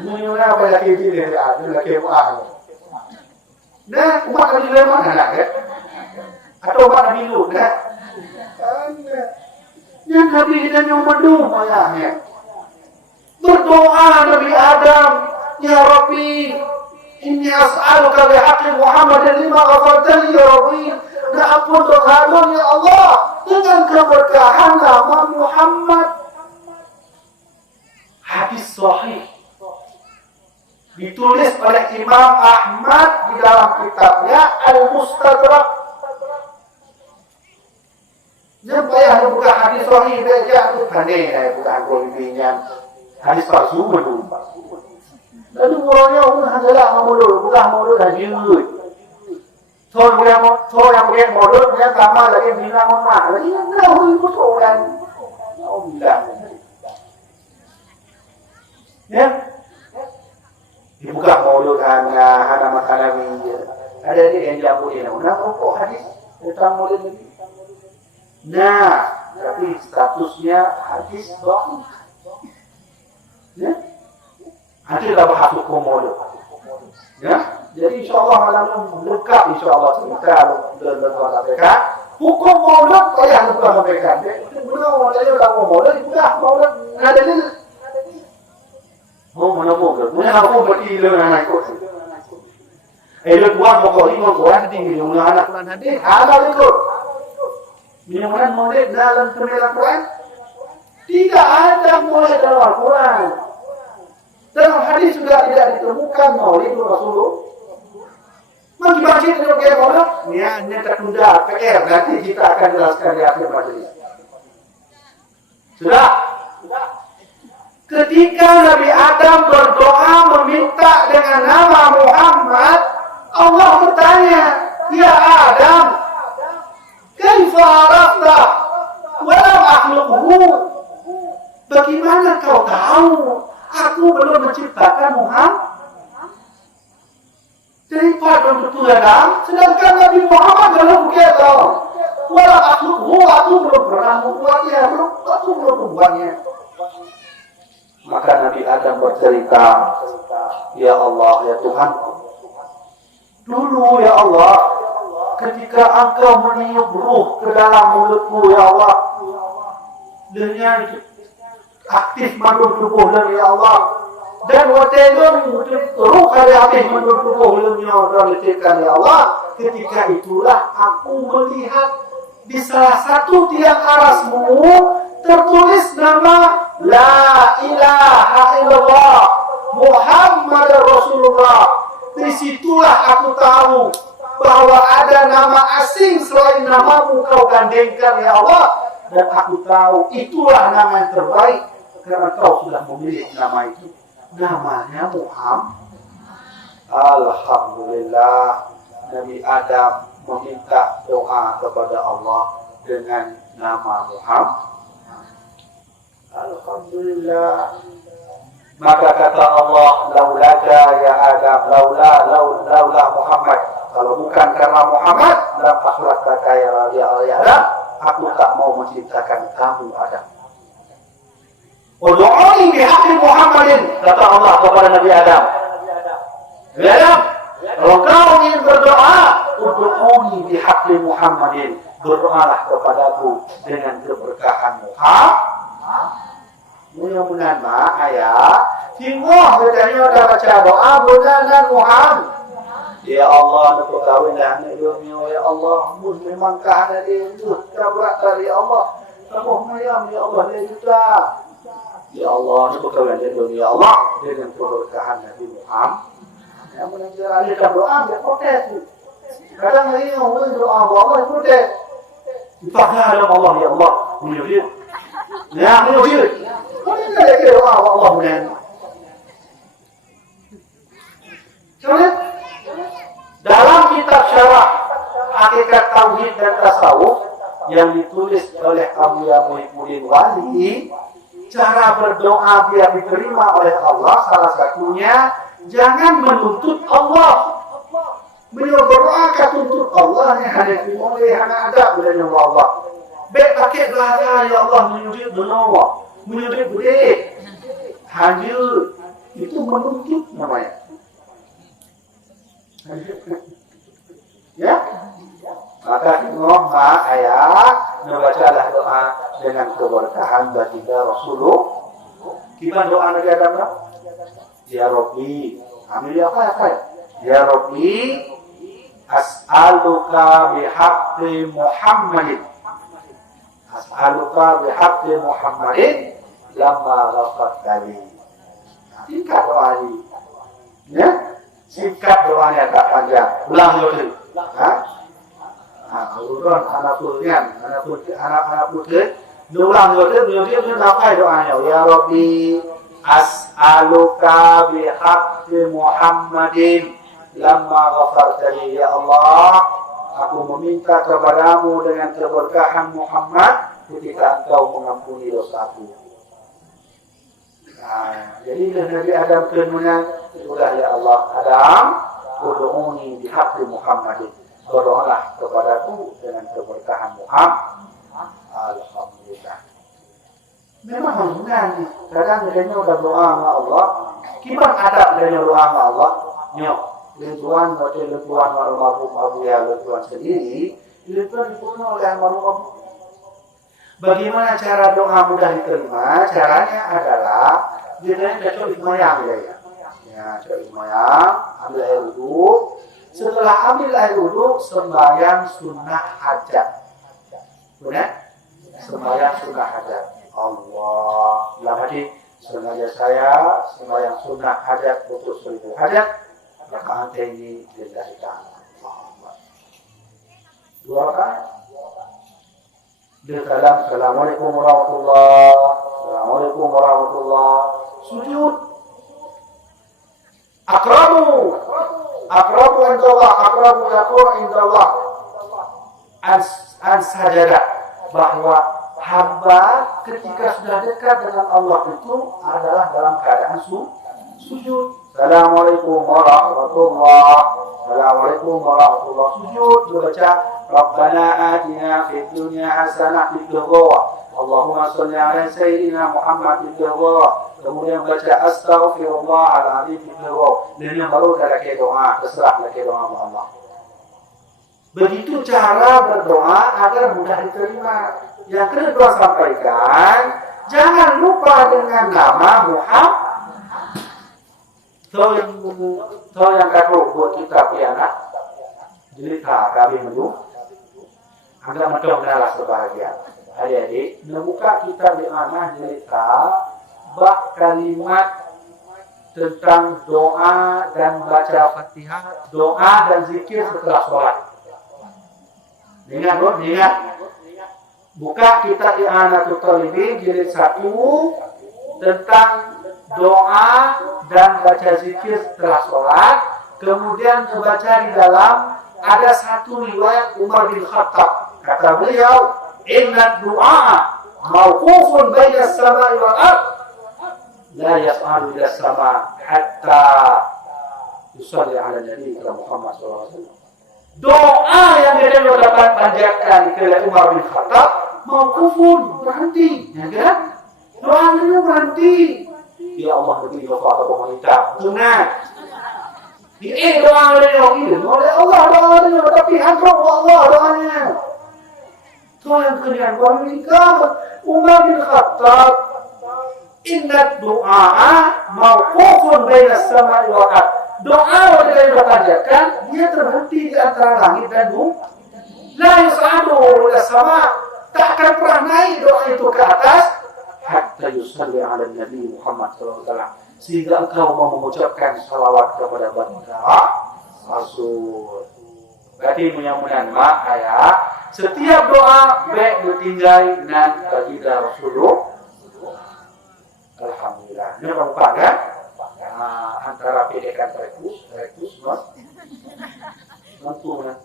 Ini orang apa lagi ini ada lagi apa? Nah, umat Nabi zaman ada ya? Atau umat Nabi Lut ya? Yang Nabi kita nyumbang ya. Berdoa Nabi Adam, Ya Rabbi, inni as'aluka bihaqqi Muhammadin lima ghafarta li ya Rabbi. Dan ampun dosaku ya Allah dengan keberkahan nama Muhammad. Hadis sahih ditulis oleh Imam Ahmad di dalam kitabnya Al-Mustadrak. Jangan yang buka hadis sahih saja itu pandai bukan golbinya. Hadis palsu menurut. Lalu orangnya adalah mulut, bukan mulut dan jujur. Soal yang punya mulut dia sama lagi bilang mak, lagi yang tahu itu orang. Oh bilang. Ya. Dibuka mulut hanya makanan ini. Ada yang jamu dia. Nah, kok hadis tentang mulut ini? Nah, tapi statusnya hadis dhaif. Ya, nanti kita bahas hukum mulut. Ya, jadi insyaAllah malam ini lengkap insyaAllah cerita dan sampaikan hukum mulut yang kita sampaikan. Benar modalnya udah mulut, sudah mulut ada ni. Oh mana boleh? Mana aku berilu anak aku. Lu buat pokok ini buat tinggi dengan anak lan hadir. Ada itu. Minuman mulut dalam pembelaan Quran. Tidak ada mulai dalam Al-Quran. Dalam hadis juga tidak ditemukan maulid Rasulullah. Bagi itu kayak maulid, ini tertunda PR. Nanti kita akan jelaskan di akhir majelis. Sudah. Ketika Nabi Adam berdoa meminta dengan nama Muhammad, Allah bertanya, Ya Adam, kaifa arafta wa lam akhluqhu? Bagaimana kau tahu aku belum menciptakan Muhammad? Daripada bentuk Adam, sedangkan Nabi Muhammad belum begitu. Walau aku belum pernah membuatnya, aku belum membuatnya. Maka Nabi Adam bercerita, Ya Allah, ya Tuhanku. Dulu ya Allah, ketika Engkau meniup ruh ke dalam mulutku ya Allah, dengan aktif mandul tubuh dan ya Allah, dan wategon ruh kali aktif mandul tubuh dan letakkan ya Allah. Ketika itulah aku melihat di salah satu tiang arasmu tertulis nama La ilaha illallah Muhammad Rasulullah. Disitulah aku tahu bahwa ada nama asing selain namamu kau gandengkan ya Allah, dan aku tahu itulah nama yang terbaik karena kau sudah memilih nama itu. Namanya Muhammad. Alhamdulillah, Nabi Adam meminta doa kepada Allah dengan nama Muhammad. Alhamdulillah. Maka kata Allah, laulaka ya Adam, laula Muhammad. Kalau bukan karena Muhammad, lam akhlaqaka ya Adam, aku tak mau menciptakan kamu Adam. Ud'uni bihaqqi Muhammadin, kata Allah kepada Nabi Adam. Nabi Adam, kalau kau ingin berdoa, ud'uni bihaqqi Muhammadin, berdoalah kepadaku dengan keberkahan Muhammad. Mudah-mudahan ayah Tengok katanya dah baca doa bulan Muhammad. Ya Allah, nak kawin dah anak dunia. Ya Allah, mus memangkah ada dia tu. Kabrak dari Allah. Kamu mayam ya Allah dia juga. Ya Allah, nak kawin dia dunia. Ya Allah, dengan keberkahan Nabi Muhammad. Yang mengajar ahli doa dia protes. Kadang hari orang doa Allah protes. Dipakar dalam Allah ya Allah. Menyulit. Ya, menyulit. Mana ada kira doa Allah menyulit. Kemudian dalam kitab syarah Hakikat Tauhid dan Tasawuf yang ditulis oleh Abu Muhyiddin Wali, cara berdoa biar diterima oleh Allah salah satunya jangan menuntut Allah. Beliau berdoa tuntut Allah ni hanya dimulai hanya ada boleh Allah. Baik pakai bahasa ya Allah menyujud Allah, menyujud boleh. Hanya itu menuntut namanya. Ya, maka ngomong ayat membacalah doa dengan keberkahan baginda Rasulullah. Kita doa Nabi Adam tak? Ya Rabbi, ambil apa ya? Ya Rabbi, as'aluka bihaqqi Muhammadin. As'aluka bihaqqi Muhammadin lamma ghafarta li. Singkat doa ini. Ya? Singkat doanya tak panjang. Ulang dulu. Urut anak putih. Ulang dulu. Dia pakai doanya. Ya Rabbi, as'aluka bihaqqi Muhammadin lamma ghafarta li. Ya Allah, aku meminta kepadamu dengan keberkahan Muhammad ketika engkau mengampuni dosaku. Jadi Nabi Adam kemudian sudah ya Allah Adam, ud'uni bihaqqi Muhammadin. Berdoalah kepadaku dengan keberkahan Muhammad. Alhamdulillah. Memang benar. Kadang dia udah doa sama Allah. Kibar ada dia doa sama Allah. Nyok. Letuan baca letuan almarhum Abu Ya letuan sendiri. Letuan dibunuh oleh almarhum. Bagaimana cara doa mudah diterima? Caranya adalah dia cocok ismayang dia. Ya, cocok ismayang, ambil air wudhu. Setelah ambil air wudhu, sembahyang sunnah hajat. Benar? Sembahyang sunnah hajat. Allah, dalam hadis sengaja saya sembahyang sunnah hajat untuk 1000 hajat. Rakaat ini lillahi ta'ala. Dua rakaat. Assalamualaikum warahmatullahi. Sujud. Akrabu indallah, akrabu yaqur indallah. An sajadah, bahwa hamba ketika sudah dekat dengan Allah itu adalah dalam keadaan sujud. Assalamualaikum warahmatullahi. Sujud dibaca Rabbana atina fid dunya hasanah fid ghawah. Allahumma shalli ala sayyidina Muhammad fid ghawah. Kemudian baca astaghfirullahaladzim fid ghawah. Dan yang baru ada doa, terserah lagi doa Allah. Begitu cara berdoa agar mudah diterima. Yang kedua sampaikan, jangan lupa dengan nama Muhammad. Tahu yang kata buat kita pianak, jadi kami menu, agak mudah-mudahan sebahagia. Adik-adik, membuka kita di mana cerita bak kalimat tentang doa dan baca Fatihah, doa dan zikir setelah sholat. Ingat. Buka kita di Anatul Talibin jilid 1 tentang doa dan baca zikir setelah sholat. Kemudian membaca di dalam ada satu riwayat Umar bin Khattab. Kata beliau, inna du'a mawqufun baina as-sama'i wal ardh. la yas'alu ila sama hatta yusalli ala nabi Muhammad SAW. Doa yang dia dapat panjatkan ke Umar bin Khattab mauqufun, berhenti, ya kan? Doanya berhenti. Ya Allah beri kepada pemerintah. Sunat. Doa oleh Allah doanya, tapi hadrat Allah doanya. Tuhan kalian pemerintah Umar bin Khattab, inna doa mauqufun baina as-sama'i wal ardh. Doa yang dia panjatkan, dia terhenti di antara langit dan bumi. La yus'adu ila sama, tak akan pernah naik doa itu ke atas hatta yusalli ala Nabi Muhammad SAW, sehingga engkau mau mengucapkan salawat kepada baginda Rasul. Berarti mudah-mudahan ayat setiap doa baik ditinggal dengan baginda Rasulullah. Alhamdulillah. Ini merupakan antara pendidikan rekus mas mampu kan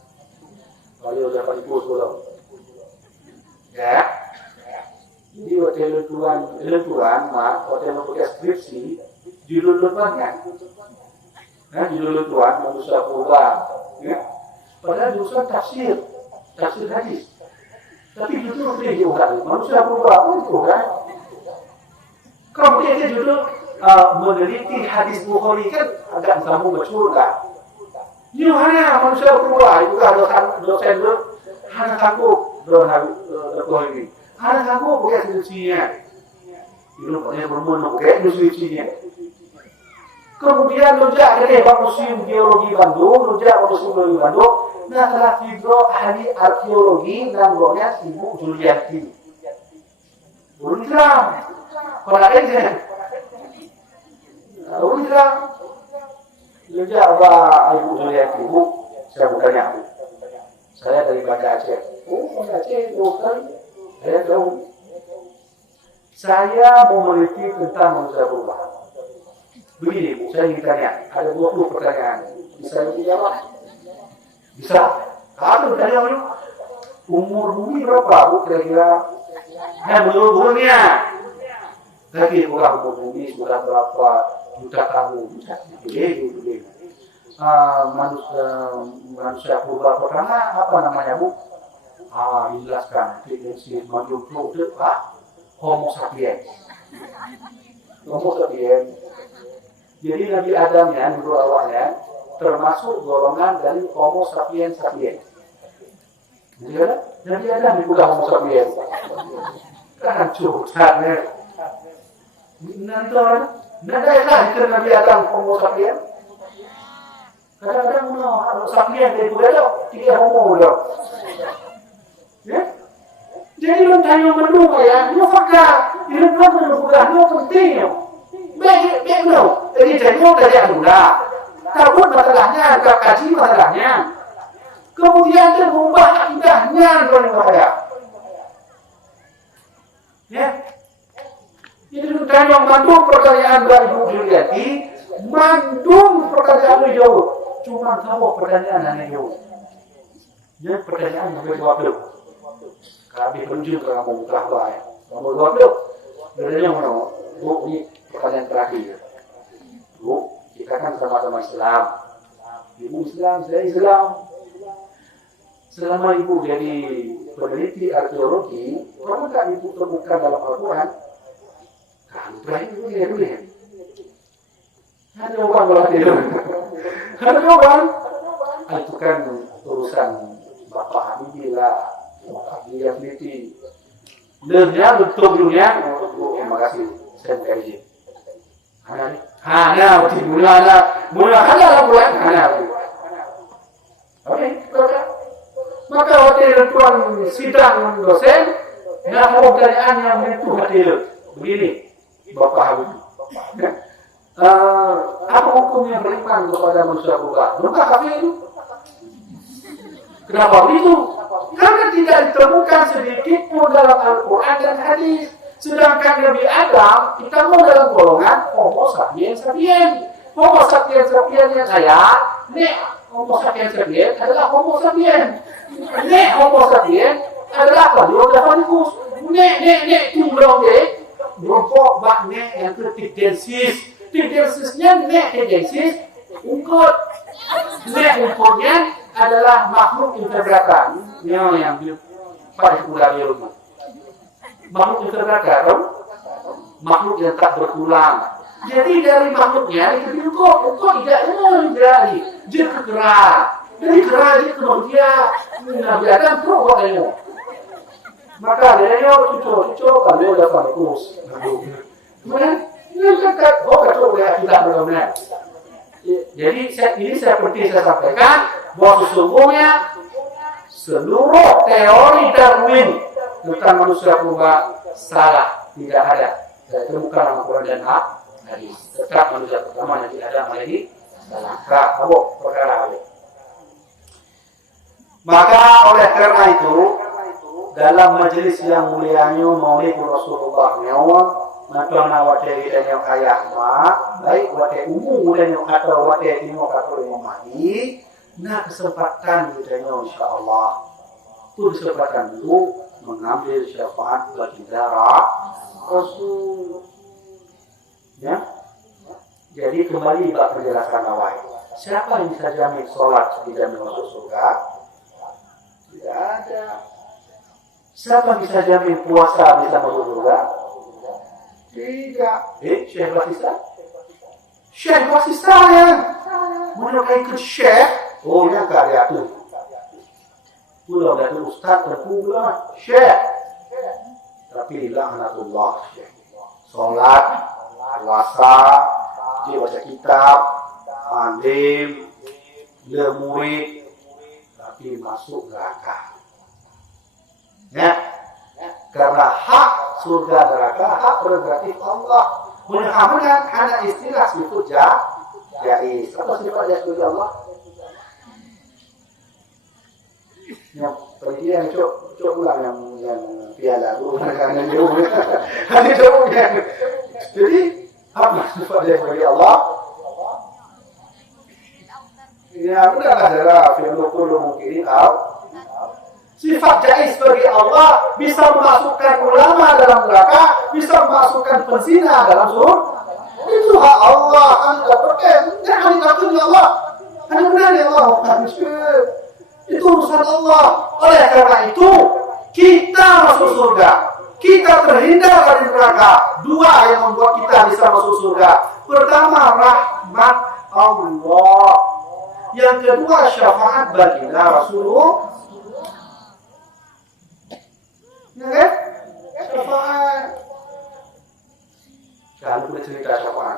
kalau udah pada pulang ya. Jadi hotel tuan mak hotel pakai skripsi judul tuan kan judul tuan manusia purba ya, padahal jurusan tafsir hadis, tapi judul dia juga manusia purba itu kan. Kemudian dia judul meneliti hadis Bukhari kan agak kamu masyhur lah. Ini hanya manusia purba itu ada dosen hanya kaku ini. Hanya kaku pakai skripsinya. Itu pakai bermono pakai skripsinya. Kemudian rujak dari Museum Geologi Bandung, nah telah video ahli arkeologi dan rohnya Ibu Julianti. Berikram, pada aja. Berikram, rujak Ibu Julianti. Bu, saya bukannya Bu. Saya dari Banda Aceh. Banda Aceh, bukan? Saya tahu. Saya mau meneliti tentang manusia purba. Begini Bu, saya ingin tanya, ada 20 pertanyaan. Bisa dijawab? Bisa? Kalau bertanya dulu, umur bumi berapa Bu kira-kira? Menurut buminya. Lagi kurang umur bumi sudah berapa juta tahun? Gede. Manusia purba pertama apa namanya Bu? Jelaskan. Si Manjungklu itu Homo sapiens. Homo sapiens. Jadi Nabi Adam ya, dulu awalnya termasuk golongan dari Homo sapiens. Jadi Nabi Adam juga Homo sapiens. Kan curhatnya. Nanti ke Nabi Adam Homo sapiens. Kadang-kadang Homo sapiens itu ada tiga Homo loh. Ya? Jadi tanya mendung ya, ini fakta, ini bukan penting. Baik no. Jadi dari Abdullah. Takut masalahnya, tak kaji masalahnya. Kemudian dia mengubah akidahnya dengan bahaya. Ya. Jadi tanya mandung pertanyaan dari Ibu Juliati, mandung pertanyaan jauh. Cuma tahu pertanyaan yang jauh. Ya pertanyaan yang jawab dulu. Kami penunjuk ke kamu buka baik. Kamu jawab dulu. Dari yang mana? Bu, ini pertanyaan terakhir. Bu, kita kan sama-sama Islam. Ibu Islam, saya Islam. Selama Ibu jadi peneliti arkeologi, pernahkah Ibu temukan dalam Al-Quran? Kalau terakhir Ibu lihat. Ada orang malah tidur. Ada orang. Itu kan urusan Bapak Habibie lah. Bapak dia peneliti. Lemnya bentuk dunia. Terima kasih. Saya buka izin. Hana mula bulan hana. Oke, maka hotel tuan sidang dosen, nah pertanyaan yang itu hotel begini, Bapak Habibie. Apa hukum yang beriman kepada manusia purba? Bukan kami itu. Kenapa begitu? Karena tidak ditemukan sedikit pun dalam Al-Quran dan hadis. Sedangkan Nabi Adam, kita mau dalam golongan Homo sapiens. Homo sapiens yang saya, Homo sapiens adalah Homo sapiens. Homo sapiens adalah Palyodactylicus. Tumblong merokok bak nek yang ke tip densisnya nek densis ungkut. Nek ungkutnya adalah makhluk invertebrata yang partikular ilmu. Makhluk invertebrata makhluk yang tak bertulang. Jadi dari makhluknya itu diungkut tidak menjadi dia kegerak. Jadi gerak dia kemudian mengajarkan program. Maka dia cucu kalau dia udah fokus. Kemudian dia kata kacau ya tidak benar. Jadi ini seperti saya sampaikan bahwa sesungguhnya seluruh teori Darwin tentang manusia purba salah, tidak ada. Temukan dalam Quran dan hadis. Tetap manusia pertama yang tidak ada lagi salah. Kamu perkara ini. Maka oleh karena itu dalam majelis yang mulianya maulid Rasulullah nyawa matana wate yang ayah ma baik wate umum mulanya atau wate tino katul mamahi nah kesempatan kitanya insyaallah itu kesempatan itu mengambil syafaat baginda Rasul ya. Jadi kembali bab penjelasan awal. Siapa yang bisa jamin sholat dijamin masuk surga? Tidak ada. Siapa bisa jamin puasa bisa masuk surga? Tidak. Syekh Basista? Syekh Basista yang menyukai ke Syekh. Oh, yang karya itu. Pulau dari Ustaz dan Pulau Syekh. Tapi laknatullah Syekh. Sholat, puasa, dia baca kitab, alim, murid, tapi masuk neraka. Ya, karena hak surga neraka hak prerogatif Allah. Mudah-mudahan ada istilah sifat jaiz. Apa sifat jaiz bagi Allah? Yang penting coba ulang yang piala dulu yang jauh. Hanya jauh yang. Jadi apa sifat jaiz bagi Allah? Ya udahlah adalah fi'lul mungkin sifat jaiz bagi Allah bisa memasukkan ulama dalam neraka, bisa memasukkan penzina dalam surga. Itu hak Allah. Anda percaya? Jangan takut ya Allah. Anda benar ya Allah. Itu urusan Allah. Oleh karena itu kita masuk surga. Kita terhindar dari neraka. Dua yang membuat kita bisa masuk surga. Pertama, rahmat Allah. Yang kedua, syafaat baginda Rasulullah. Ya kan? Syafaat. Jangan lupa cerita syafaat.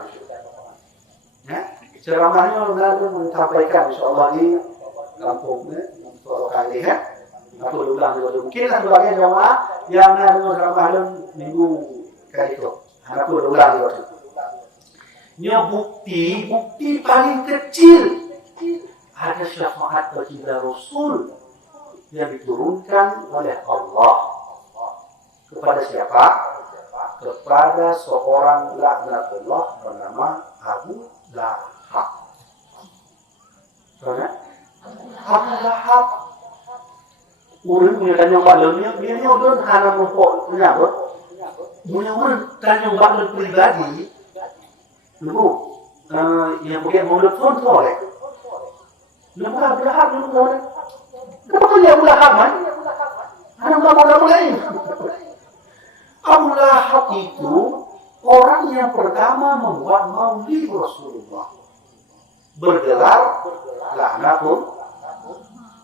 Ya, ceramahnya lalu menyampaikan insyaallah di kampungnya untuk kali ya. Aku ulang dulu. Mungkin sebagian jamaah yang ada ceramah minggu kali itu. Aku ulang dulu. Ini bukti paling kecil ada syafaat baginda Rasul yang diturunkan oleh Allah kepada siapa? Kepada seorang laknatullah bernama Abu Lahab. Soalnya Abu Lahab urang punya balonnya dia nyodon hana mempok nyabot punya urang tanya balon pribadi lu yang bagian mulut pun boleh. Lu Abu Lahab lu boleh. Kenapa dia Abu Lahab man? Ada ulama-ulama lain. Abu Lahab itu orang yang pertama membuat maulid Rasulullah. Bergelar laknatullah.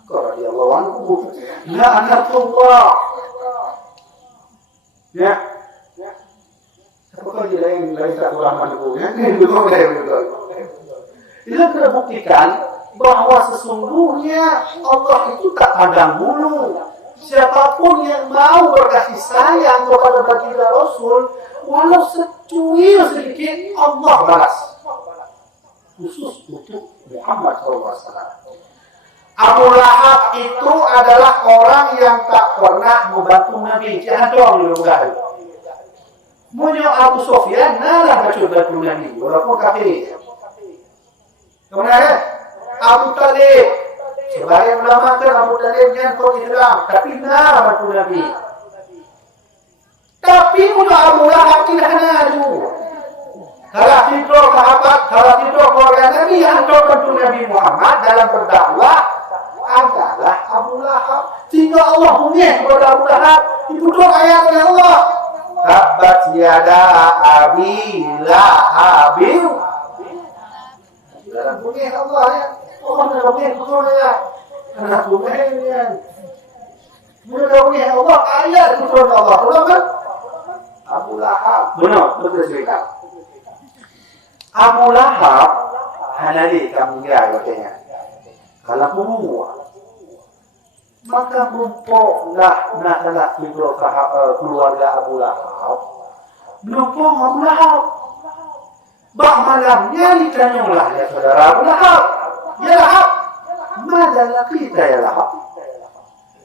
Radhiyallahu anhu. Laknatullah. Ya. Apakah dia lain satu ulama itu? Itu kita buktikan bahwa sesungguhnya Allah itu tak pandang bulu. Siapapun yang mau berkasih sayang kepada baginda Rasul, walau secuil sedikit, Allah balas. Khusus untuk Muhammad SAW. Abu Lahab itu adalah orang yang tak pernah membantu Nabi. Jangan doang dulu enggak. Punya Abu Sufyan nalah bantu Nabi, walaupun kafir. Kemudian Abu Talib. Sebagai ulama kan Abu Talib yang kau Islam, tapi nah bantu Nabi. Tapi udah Abu Lahab tidak ngadu. Kalau tidur sahabat, kalau tidur keluarga Nabi yang tertentu Nabi Muhammad dalam berdakwah adalah Abu Lahab. Sehingga Allah punya kepada Abu Lahab. Diputus ayat oleh Allah. Tabbat yada abi lahabin. Dalam punya Allah ya. Allah tidak punya betul ya. Karena punya ya. Mudah punya Allah ayat betul Allah. Betul kan? Abu Lahab. Benar, betul cerita. Abu Lahab halali kamu ya katanya. Kalau semua maka merumpoklah nasalah keluarga Abu Lahab. Merumpok Abu Lahab. Bak malamnya ditanyalah ya saudara Abu Lahab. Ya Lahab, madalah kita ya Lahab.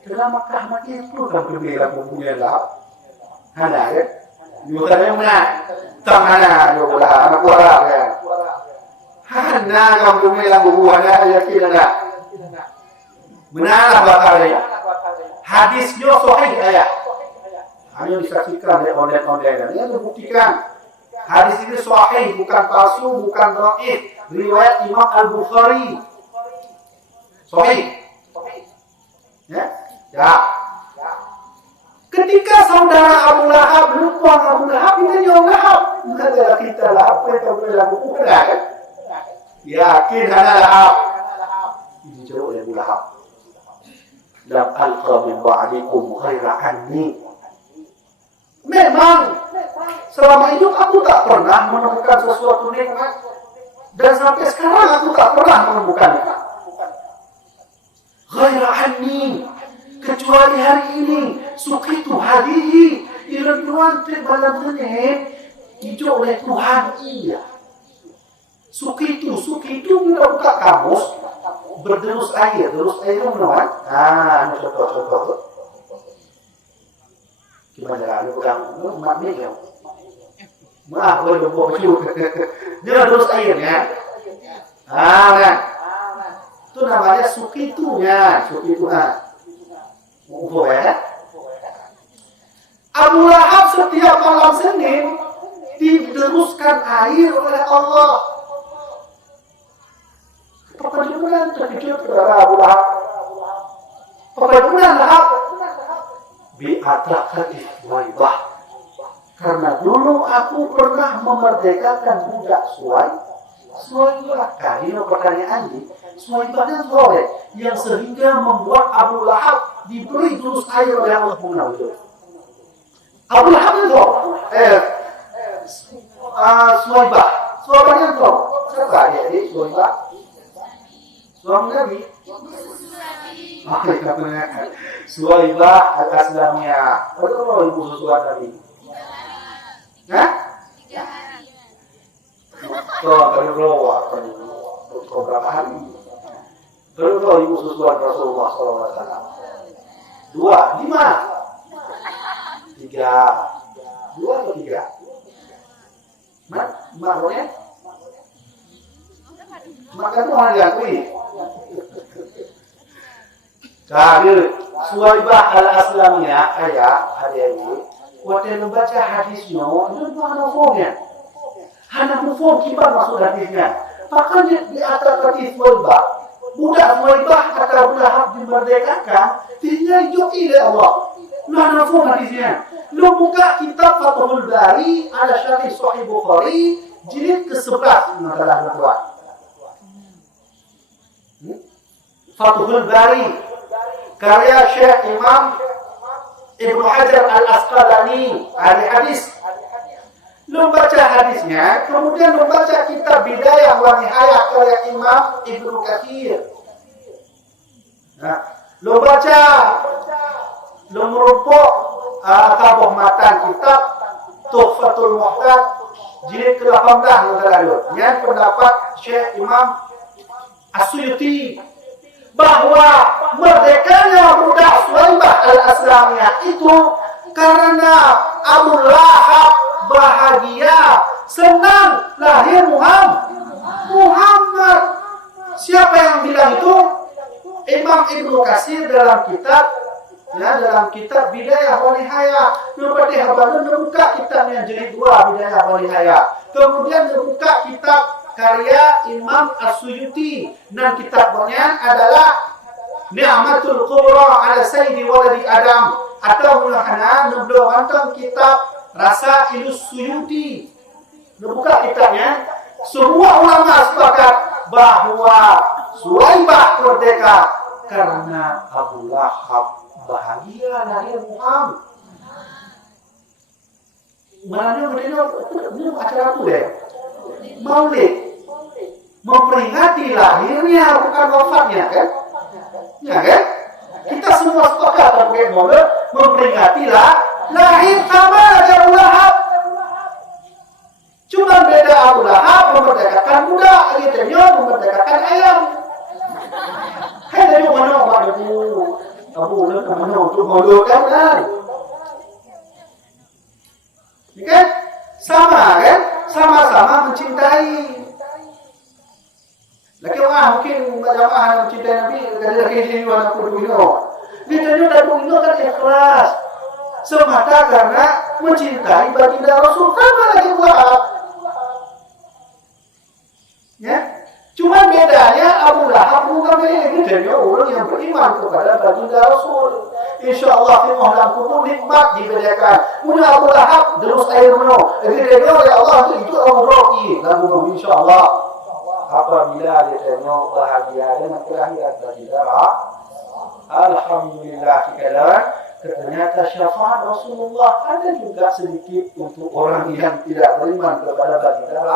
Dalam Makkah mati itu kan berbeda mempunyai Lahab. Hana ya. Yusanya mana? Tanghana Abu Lahab anak orang ya. Hana kamu mempunyai bubuhan ya kira Benar bakalnya. Hadisnya sahih ayat. Hanya disaksikan oleh online-online. Ini membuktikan hadis ini sahih, bukan palsu, bukan dhaif. Riwayat Imam Al-Bukhari. Sahih. Ya. Ya. Ketika saudara Abu Lahab lupa Abu Lahab ini yang Lahab. Maka kita Lahab kita bilang bukan kan? Yakin ana Lahab. Ini jauh oleh Abu Lahab. Lam alqa min ba'dikum ghaira anni. Memang selama hidup aku tak pernah menemukan sesuatu nikmat dan sampai sekarang aku tak pernah menemukannya. Ghaira anni, kecuali hari ini sukitu hadihi irenduan malam ini hijau oleh Tuhan iya. Sukitu kita buka kamus berderus air menawan. Ah, ini contoh. Gimana lah, ini bukan maknya ya. Maaf, boleh bawa baju. Dia derus airnya. Kan. Itu namanya sukitunya, Ubo ya. Abu Lahab setiap malam Senin dideruskan air oleh Allah. Kemudian terkejut saudara Abu Lahab. Kemudian Lahab bi'atakati Suwaibah. Karena dulu aku pernah memerdekakan budak Suwaibah. Kali ini pertanyaan ini, Suwaibahnya soleh yang sehingga membuat Abu Lahab diberi terus air oleh Allah Subhanahu. Abu Lahab itu Suwaibahnya itu siapa dia? Suwaibah. Suami Nabi. Suwaibah al-Aslamiyah. Berapa ibu susuan Nabi? Hah? 3 hari. Kau berapa hari? Berapa ibu susuan Rasulullah SAW? 2, 5, 3. 2 atau 3? Maknanya? Maka itu orang diakui. Jadi Suwaibah al-Aslamiyah hari ini waktu membaca hadisnya itu hanya mufhumnya. Hanya mufhum kibar maksud hadisnya. Maka di atas hadis Suwaibah, budak Suwaibah kata Abu Lahab dimerdekakan, dia dijoki oleh Allah. Hanya mufhum hadisnya. Lu buka kitab Fathul Bari ala syarih Sahih Bukhari jilid ke-11 masalah Al-Quran. Fathul Bari karya Syekh Imam Ibnu Hajar Al-Asqalani ahli hadis. Lu baca hadisnya, kemudian lu baca kitab Bidayah wa Nihayah karya Imam Ibnu Katsir. Nah, lu baca, lu merumpuk tabuh matan kitab Tuhfatul Muhtaj jilid ke-18 yang pendapat Syekh Imam As-Suyuti bahwa merdekanya budak Suwaibah al-Aslamiyah itu karena Abu Lahab bahagia, senang lahir Muhammad. Siapa yang bilang itu? Imam Ibnu Katsir dalam kitab Ya, dalam kitab Bidayah wa Nihayah, Nubati Habalun membuka kitabnya jilid 2 Bidayah wa Nihayah. Kemudian membuka kitab karya Imam As-Suyuti, dan kitabnya adalah Ni'matul Kubra ala Sayyidi Waladi Adam, atau mulahana nublo antang kitab Rasa Ilus Suyuti. Membuka kitabnya, semua ulama sepakat bahwa Suwaibah merdeka karena Abu Lahab bahagia lahir Muhammad. Mana dia acara itu deh. Maulid memperingati lahirnya, bukan wafatnya, kan? Ya kan? Kita semua sepakat pakai Maulid memperingati lahir sama aja Abu Lahab. Cuma beda Abu Lahab memerdekakan budak, akhirnya memerdekakan ayam. Hai dari mana orang itu? Abu Lahab kemana untuk Maulid kan? Ini kan? Sama kan? Sama-sama mencintai. Laki mungkin jamaah yang mencintai Nabi dari laki jiwa aku dulu. Ditanya dari dulu kan ikhlas. Semata karena mencintai baginda Rasul, sama lagi buat. Ya, cuma bedanya Abu Lahab bukan ini dari orang yang beriman kepada baginda Rasul. Insya Allah di dalam kubur nikmat dibedakan. Mula Abu Lahab terus air meno. Jadi dia oleh Allah itu Abu Roki. Lalu insya Allah apabila dia tengok bahagia dengan kelahiran baginda, alhamdulillah sekalian. Ternyata syafaat Rasulullah ada juga sedikit untuk orang yang tidak beriman kepada baginda.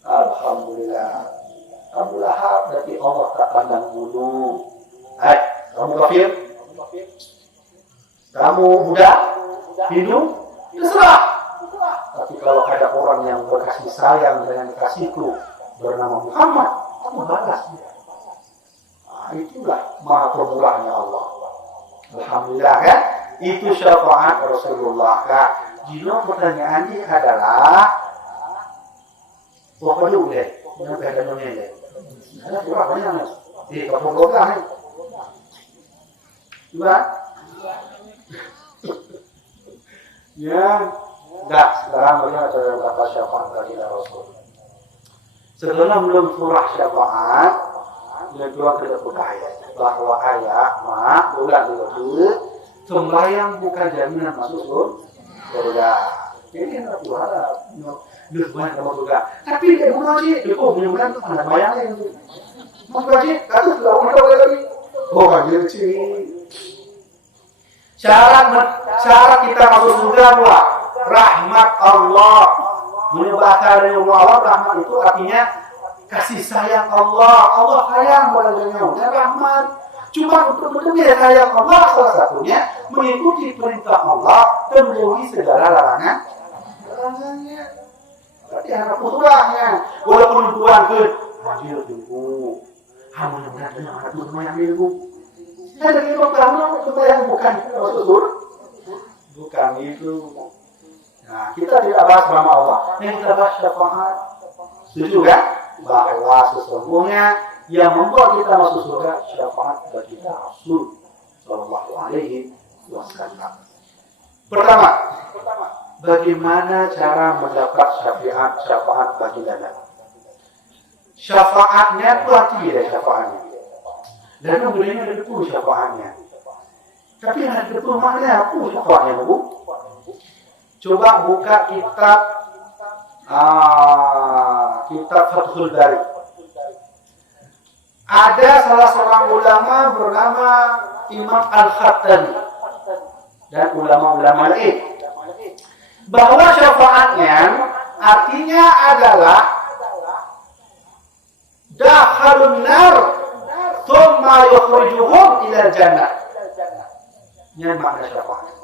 Alhamdulillah. Abu Lahab berarti Allah tak pandang bulu. Kamu kafir? Kamu budak? Hidup? Terserah. Tapi kalau ada orang yang berkasih sayang dengan kasihku bernama Muhammad, kamu balas. Itulah maha pemurahnya Allah. Alhamdulillah kan? Itu syafaat Rasulullah kan? Jadi pertanyaannya adalah pokoknya udah, sampai ada dunia ada kurang banyak di kampung kota nih. Juga? Ya, dah sekarang melihat kata syafaat bagi Rasul. Setelah belum surah syafaat, yang kedua tidak percaya bahwa ayat bulan itu sembahyang bukan jaminan masuk surga. Ini kan aku harap banyak sama surga. Tapi dia bukan sih, dia mudah-mudahan tuh ada bayangnya itu. Bukan sih, kasus sudah udah lagi. Oh, kaget sih. Syarat kita masuk surga dua, rahmat Allah. Menyebabkan dari Allah, rahmat itu artinya kasih sayang Allah. Allah sayang pada dunia dan rahmat. Cuma untuk benar sayang Allah salah satunya mengikuti perintah Allah dan menjauhi segala larangannya. Berarti anak putranya, walaupun Tuhan ke wajib tunggu. Mudah-mudahan dengan anak putra yang itu. Saya dari kamu supaya yang bukan Rasul, bukan itu. Nah, kita tidak bahas nama Allah, yang kita bahas syafaat. Setuju kan? Bahwa sesungguhnya yang membuat kita masuk surga syafaat bagi kita Rasul Sallallahu Alaihi Wasallam. Pertama, bagaimana cara mendapat syafaat bagi Nabi? Syafaatnya itu arti ya syafaatnya. Dan kemudian ada dulu syafaatnya. Tapi yang ada dulu maknanya apa syafaatnya, Bu? Coba buka kitab Fathul Bari. Ada salah seorang ulama bernama Imam Al-Khattani dan ulama-ulama lain bahwa syafaatnya artinya adalah dakhalun nar thumma yukhrijuhum ila jannah. Ini makna syafaat.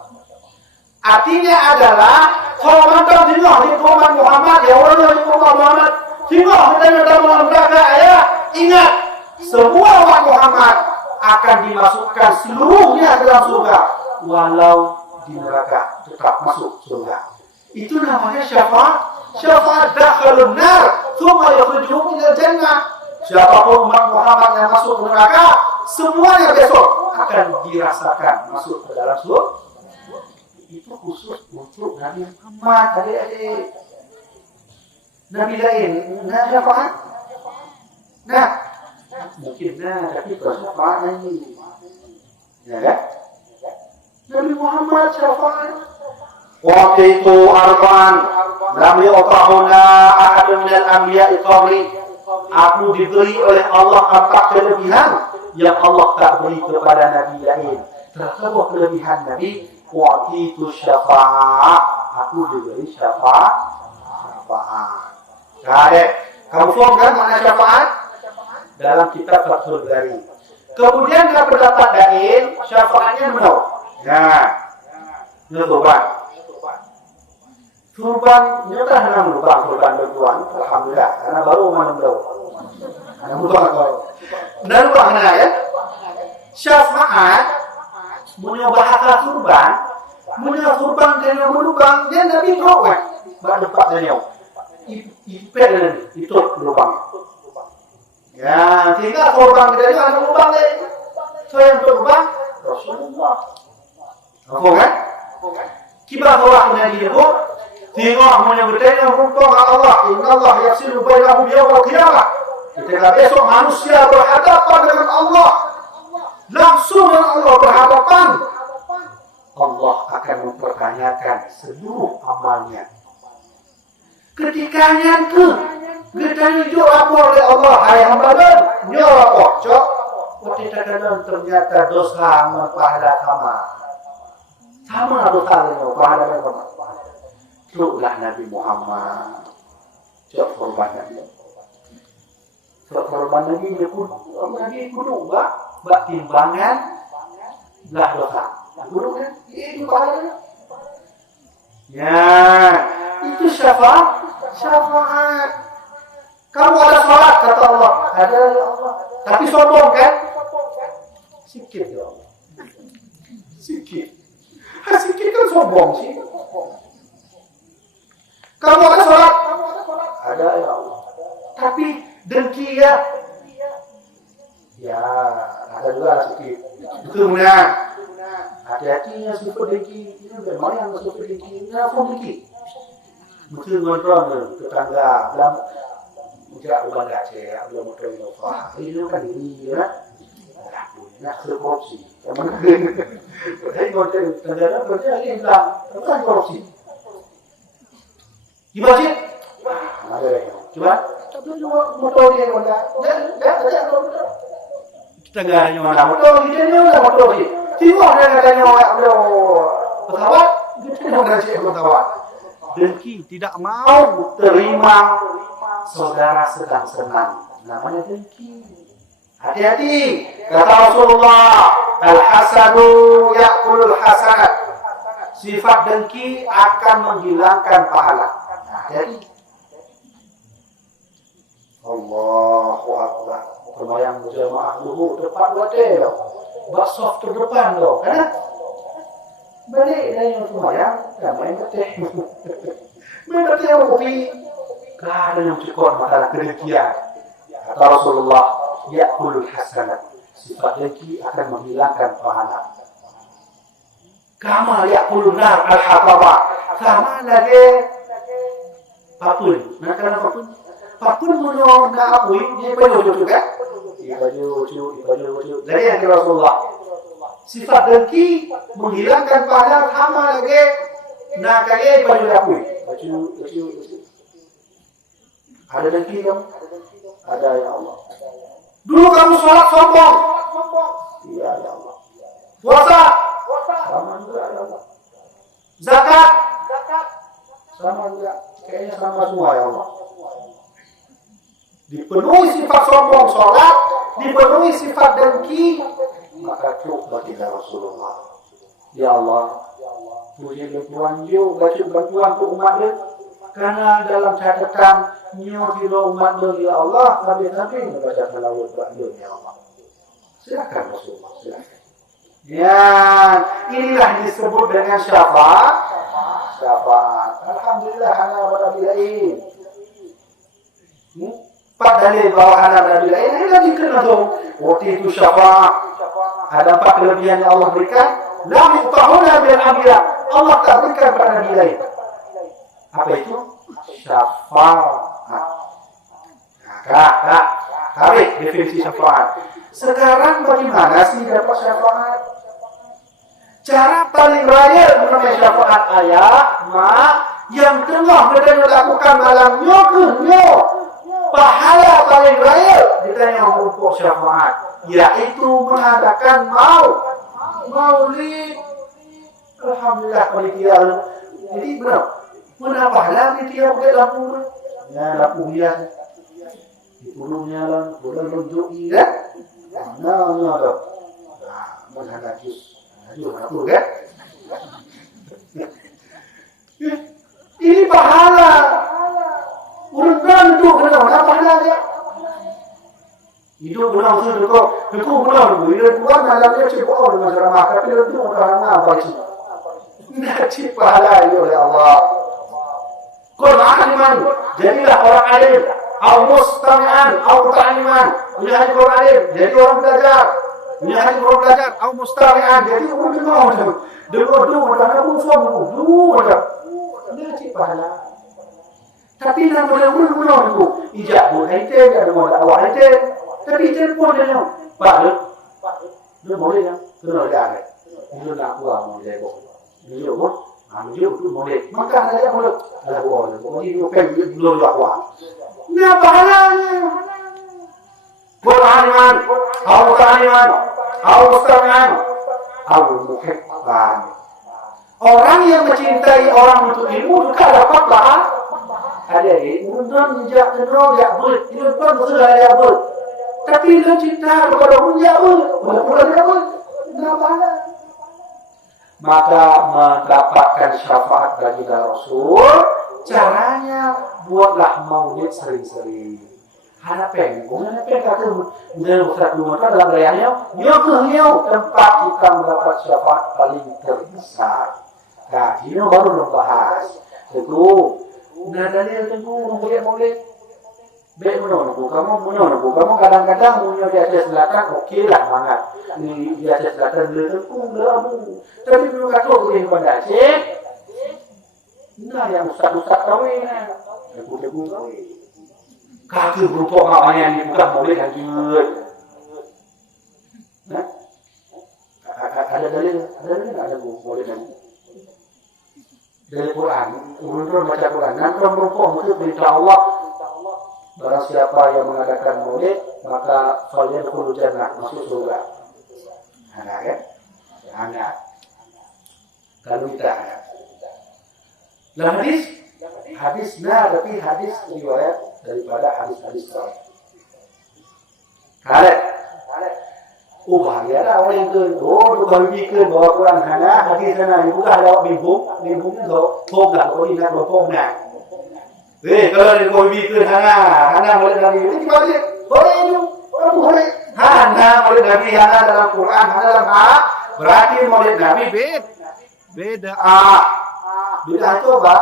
Artinya adalah kalau mantap tengok di Quran Muhammad, ya Allah di Quran Muhammad, tengok kita dalam neraka ya, ingat semua umat Muhammad akan dimasukkan seluruhnya dalam surga, walau di neraka tetap masuk surga. Itu namanya syafaat. Syafaat dakhalun nar, thumma yukhrijuhum ila jannah. Siapapun umat Muhammad yang masuk neraka, semuanya besok akan dirasakan masuk ke dalam surga. Itu khusus untuk Nabi Muhammad. Adik-adik, Nabi lain nak syafaat. Nah, mungkin tapi syafaat ini. Ya kan? Nabi Muhammad syafaat. Waktu itu arba'an lam yu'tahunna ahadun minal anbiya'i qabli. Aku diberi oleh Allah 4 kelebihan yang Allah tak beri kepada Nabi lain. Terkadang kelebihan Nabi, waktu itu syafaat. Aku diberi syafaat. Adik, kamu faham kan makna syafaat? Dalam kitab Fathul Bari. Kemudian dalam pendapat lain, syafaatnya menolak. Nah, ini turban, ini kan hanya merubah turban bertuan. Alhamdulillah, karena baru mana belum. Hanya merubah kau. Merubah ya. Syafaat, punya bahasa turban, punya turban dengan berubah, dia Nabi tahu kan? Baru dapat dia. Itu lubang. Ya, tinggal korban kita ini ada lubang deh. So yang berlubang Rasulullah. Apa kan? Kibar Allah Nabi itu tengok punya bertanya hukum Allah. Inna Allah yafsilu bainahum yaumil qiyamah. Ketika besok manusia berhadapan dengan Allah, langsung dengan Allah berhadapan, Allah akan mempertanyakan seluruh amalnya. Ketikanya kita hijau lapor oleh Allah, hai hamba dan nyo lapor, cok. Ketika kadang ternyata dosa pahala sama dosa nyo pahala sama. Cuklah Nabi Muhammad, cok korban Nabi. Cok korban Nabi dia pun Nabi kudu bak timbangan belah dosa. Kudu kan? Ini pahala. Ya, itu syafaat. Kamu ada salat kata Allah, ada ya Allah. Tapi sombong kan? Sikit ya Allah. Sikit kan sombong sih. Kamu ada salat, ada ya Allah. Tapi dengki ya. Ya, ada juga sikit. Itu benar. Hati-hatinya super dengki. Ini memang yang super dengki. Ini apa dengki? Mungkin kontrol tetangga dalam tidak ubah Aceh, belum motor Innova. Ini kan ini ya, nak korupsi. Yang mana? Ini motor tetangga kerja ini hilang, bukan korupsi. Di masjid, ada lagi. Coba, tapi juga motor dia mana? Jangan tetangganya mana? Motor kita ni mana motor sih? Tengok dia katanya ada pesawat, kita nak cek pesawat. Dengki tidak mau terima saudara sedang senang. Namanya dengki. Hati-hati. Kata Rasulullah, al-hasadu ya'kulul hasanat. Sifat dengki akan menghilangkan pahala. Hati-hati. Allahu Akbar. Terbayang jemaah dulu depan hotel. Basaf terdepan loh. Kan? Balik dari terbayang, dah main betih. Main betih yang kopi. Ada yang cukup masalah kedengkian. Kata Rasulullah, ya'kulul hasanat. Sifat dengki akan menghilangkan pahala. Kama ya'kulun nar al-hataba. Sama lagi papun. Nak kenal papun? Papun punya nak apui, dia baju juga. Baju. Dari yang kata Rasulullah. Sifat dengki menghilangkan pahala sama lagi nak kaya baju apui. Baju. Ada dengki kamu? Ada ya Allah. Dulu kamu sholat sombong. Iya ya Allah. Puasa. Sama juga ya Allah. Zakat. Sama juga. Kayaknya sama semua ya Allah. Dipenuhi sifat sombong sholat, dipenuhi sifat dengki, maka cukup baginda Rasulullah. Ya Allah, puji bantuan dia, baca bantuan untuk umat dia. Karena dalam catatan nyuruh umat dia, ya Allah, nabi-nabi membaca salawat buat dia, ya Allah. Silakan Rasulullah, silakan. Ya, inilah disebut dengan syafaat. Alhamdulillah, hana wa nabilain. 4 dalil bawa anak Nabi lain lagi kena tu. Waktu itu syafaat. Ada 4 kelebihan yang Allah berikan. La yu'tahuna bil anbiya. Allah tak berikan kepada Nabi lain. Apa itu? Syafaat. Tarik definisi syafaat. Sekarang bagaimana sih dapat syafaat? Cara paling raya mengenai syafaat ayah, mak, yang tengah mereka lakukan malamnya ke pahala paling raya kita yang untuk syafaat, yaitu mengadakan maulid. Alhamdulillah panitia. Jadi benar. Mana pahala panitia pakai lampu? Ya lampu hias. Turunnya lah, bulan tunjuki kan? Mana ada? Mana najis? Najis apa kan? Ini pahala. Urang itu kena mana pahala dia? Itu benar tu itu benar tu. Itu bukan malamnya cipta orang masyarakat, tapi itu orang apa sih? Najis pahala oleh Allah. Quran iman, jadilah orang alim. Au mustami'an, au ta'liman. Punya hati Quran alim, jadi orang belajar. Punya hati orang belajar, au mustami'an, jadi orang dengar. Dengar, ada pun suami dulu ada. Dia cik pahala. Tapi nak boleh tu. Ijak pun haite, ada orang awak haite. Tapi telefon dia nak. Pak, dia boleh kan? Kena ada. Dia nak buat boleh boleh. Dia pun dia tu boleh. Maka saya boleh. Ada orang. Jadi dia pergi belum buat. Nah pahalanya. Quran, au ta'liman, au mustami'an, au muhibban. Orang yang mencintai orang untuk ilmu juga dapat pahala. Ada ni, mungkin dia kenal dia ber, dia pun sudah dia ber. Tapi dia cinta kepada orang dia ber, bukan dia ber. Nah pahala. Maka mendapatkan syafaat bagi Rasul, caranya buatlah maulid sering-sering. Harapan, kata Ustaz Lumar dalam gayanya, dia tempat kita mendapat syafaat paling terbesar. Nah, ini baru membahas. Tentu, nadanya tentu boleh. Baik menunggu kamu kadang-kadang punya di atas selatan, okeylah mangat. Di atas selatan dia tentu beramu. Tapi belum kata boleh kepada Aceh. Nah, yang ustaz-ustaz kahwin, jago-jago kahwin. Kaki berupa makanya yang bukan boleh lanjut. Nah, ada dalil ada boleh lanjut. Dari Quran, urut baca Quran. Nanti berupa untuk berita Allah. Barang siapa yang mengadakan maulid, maka falyadkhul jannah, masuk surga. Ada kan? Ada. Kalau kita ada. Dalam hadisnya tapi hadis riwayat daripada hadis-hadis lain. Kalau bahagia orang yang berbikin bahawa Quran hana hadis hana itu bukan ada bingung tu dah kau ingat berpong dah. Kalau dia berbikin hana boleh dari ini gimana dia? Boleh itu, boleh. Hana boleh dari hana dalam Quran hana dalam berarti boleh dari beda. Beda itu apa?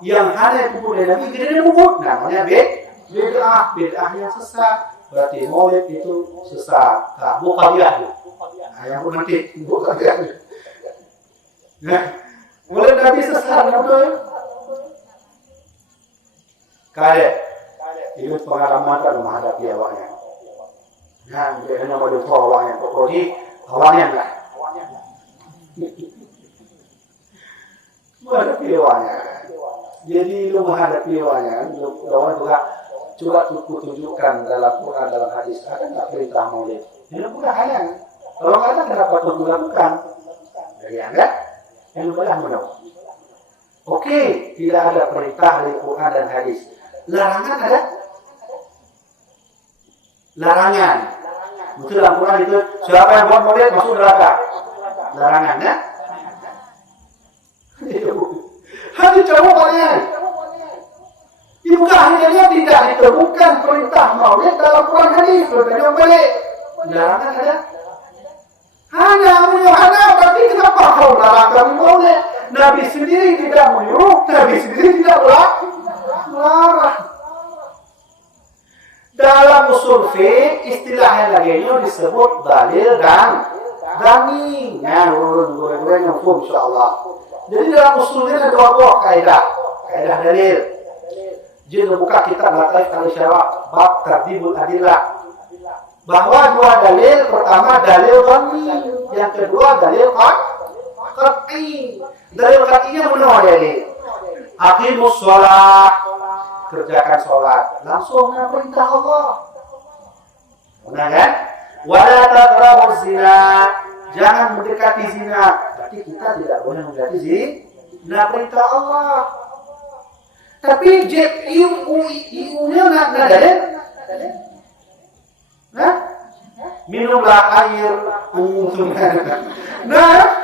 Yang hana itu boleh Nabi, dia bubut. Namanya beda yang sesat. Berarti maulid itu sesat. Muqadiyah. Yang pun nanti muqadiyah. Maulid Nabi sesat, betul? Kaya. Itu pengalaman kan menghadapi awaknya. Nah, dia hanya maulid awaknya. Pokoknya awaknya enggak. Menghadapi awaknya. Jadi lu menghadapi awaknya, lawan juga tunjukkan dalam Quran dalam hadis ada nggak perintah maulid? Ini bukan hanya. Kalau ada kenapa perlu dilakukan? Dari anda yang boleh menolak. Oke, tidak ada perintah dari Quran dan hadis. Larangan ada? Larangan. Betul dalam Quran itu siapa yang buat maulid masuk neraka. Larangan ya? Hadis jawabannya. Bukan hanya dia tidak ditemukan perintah maulid dalam Quran hadis. Bertanya balik. Larangan ada? Hanya berarti kenapa kau larangkan maulid? Nabi sendiri tidak menyuruh, Nabi sendiri tidak melarang. Dalam usul fiqh istilahnya lagi disebut dalil dan dani. Nah, gue nyambung insyaallah. Jadi dalam usul ini ada dua kaidah dalil. Jadi buka kitab Lataif al-Syara' bab tardibul adillah. Bahwa dua dalil, pertama dalil dhanni, yang kedua dalil qat'i. Dalil qat'inya benar jadi. Aqimus shalah, kerjakan sholat. Langsung perintah Allah. Benar kan? Wala taqrabuz zina, jangan mendekati zina. Berarti kita tidak boleh mendekati zina, perintah Allah. Tapi iunya nggak dalil. Nah, minumlah air nah,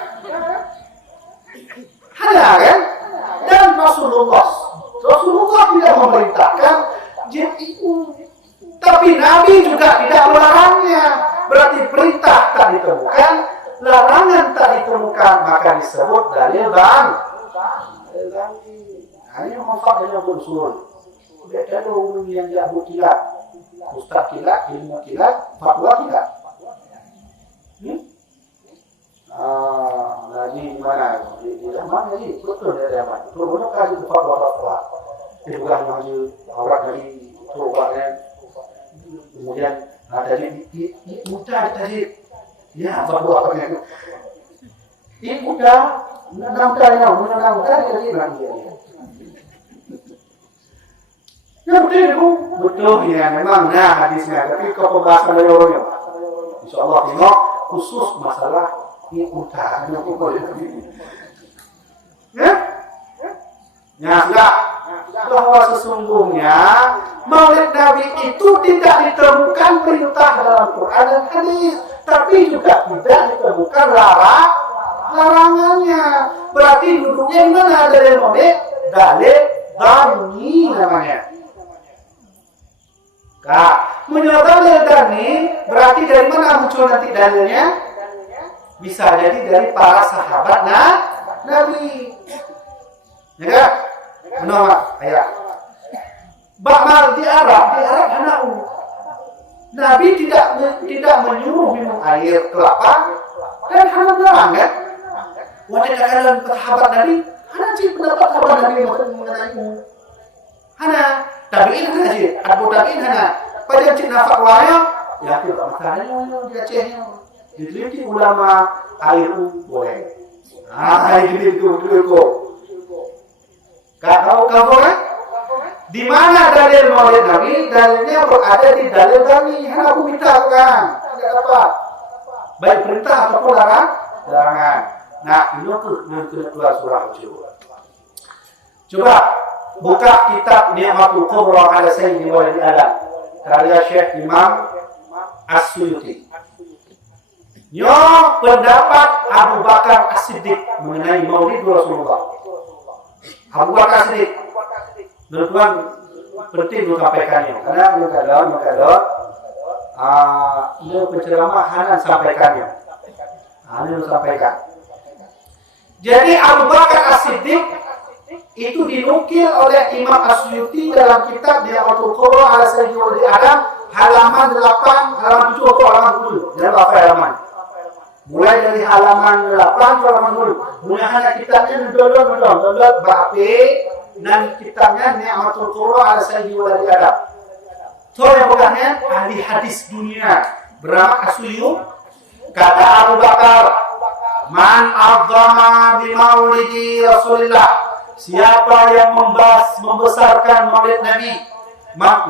ada kan? Dan Rasulullah tidak memerintahkan JIU, tapi Nabi juga tidak melarangnya. Berarti perintah tak ditemukan, larangan tak ditemukan, maka disebut dalil dan hanya manfaat yang berusul. Beda dong yang diabut kilat. Ustaz kilat, ilmu kilat, fatwa kilat. Lagi di mana? Di Yaman lagi, betul dari Yaman. Turunnya kasih fatwa. Bukan masih orang dari Turunnya. Kemudian dari mudah tadi, ya fatwa apa yang? Ini mudah, enam kali jadi nanti. Ya betul ya memang hadisnya, tapi ke pembahasan dari orangnya. Insyaallah tengok khusus masalah ini utama ya. Ya sudah, bahwa sesungguhnya Maulid Nabi itu tidak ditemukan perintah dalam Quran dan hadis, tapi juga tidak ditemukan larangannya. Berarti duduknya di mana dari Maulid? Dalil dhanni namanya. Nah, menurut dalil dani berarti dari mana muncul nanti dalilnya? Bisa jadi dari para sahabat Nabi. Ya kan? Benar, ayah. Bakmal di Arab hanau. Nabi tidak menyuruh minum air kelapa dan hana melarang kan? Wajah kalian sahabat Nabi, hana sih pendapat sahabat Nabi mengenai hana. Tabi'in haji, Abu Tabi'in hana. Pada cik nafak wayang, ya tidak masalahnya dia cehnya. Diteliti ulama air boleh. Ini itu. Kau kan? Di mana dalil Maulid Nabi? Dalilnya berada di dalil Nabi. Hanya aku minta kan? Tidak dapat. Baik perintah ataupun larangan. Nah, ini keluar surah Coba buka kitab Ni'matul Kubra ala Sayyidi Walid Adam karya Syekh Imam As-Suyuti. Pendapat Abu Bakar As-Siddiq mengenai Maulid Rasulullah. Abu Bakar As-Siddiq, tuan penting untuk sampaikannya karena dia penceramah Hanan sampaikannya. Hanan sampaikan. Jadi Abu Bakar As-Siddiq itu dinukil oleh Imam As-Suyuti dalam kitab Ni'matul Kubra ala Sayyidi Walid Adam halaman 8, halaman 7 atau halaman 10. Jangan lupa halaman. Mulai dari halaman 8 ke halaman 10. Mulai hanya kitabnya nodol bape dan kitabnya Ni'matul Kubra ala Sayyidi Walid Adam. So yang bukannya ahli hadis dunia bernama As-Suyuti kata Abu Bakar, man a'zama bi maulidi Rasulillah, siapa yang membesarkan Maulid Nabi, man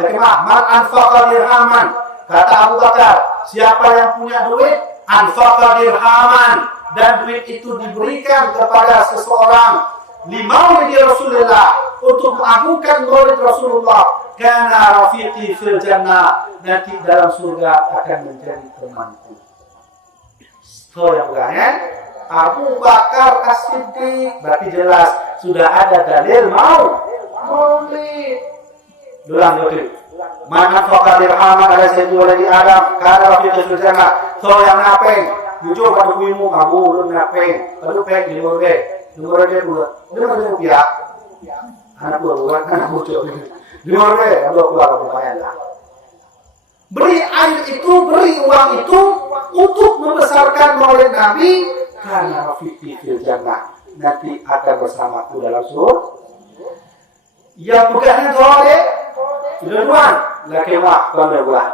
anfaqa dirhaman, kata Abu Bakar, siapa yang punya duit, anfaqa dirhaman, dan duit itu diberikan kepada seseorang li maulidi Rasulullah, untuk mengagungkan Maulid Rasulullah, kana rafiqi fil jannah, nanti dalam surga akan menjadi temanku. So yang bukannya Abu Bakar As-Siddiq, berarti jelas sudah ada dalil Maulid. Dulang betul. Mana fakar dirhaman ada Sayyidi Walid Adam karena rafiqi fil jannah. So yang ngapain? Jujur pada kuimu kamu belum ngapain? Kalau pek di nomor dia rupiah. Anak buat anak bocor. Di nomor dia kalau keluar lumayan lah. beri air itu, beri uang itu untuk membesarkan maulid Nabi, karena rafiqi fil jannah, nanti akan bersamaku dalam surga. Yang bukannya doleh, leluan, laki mak bandar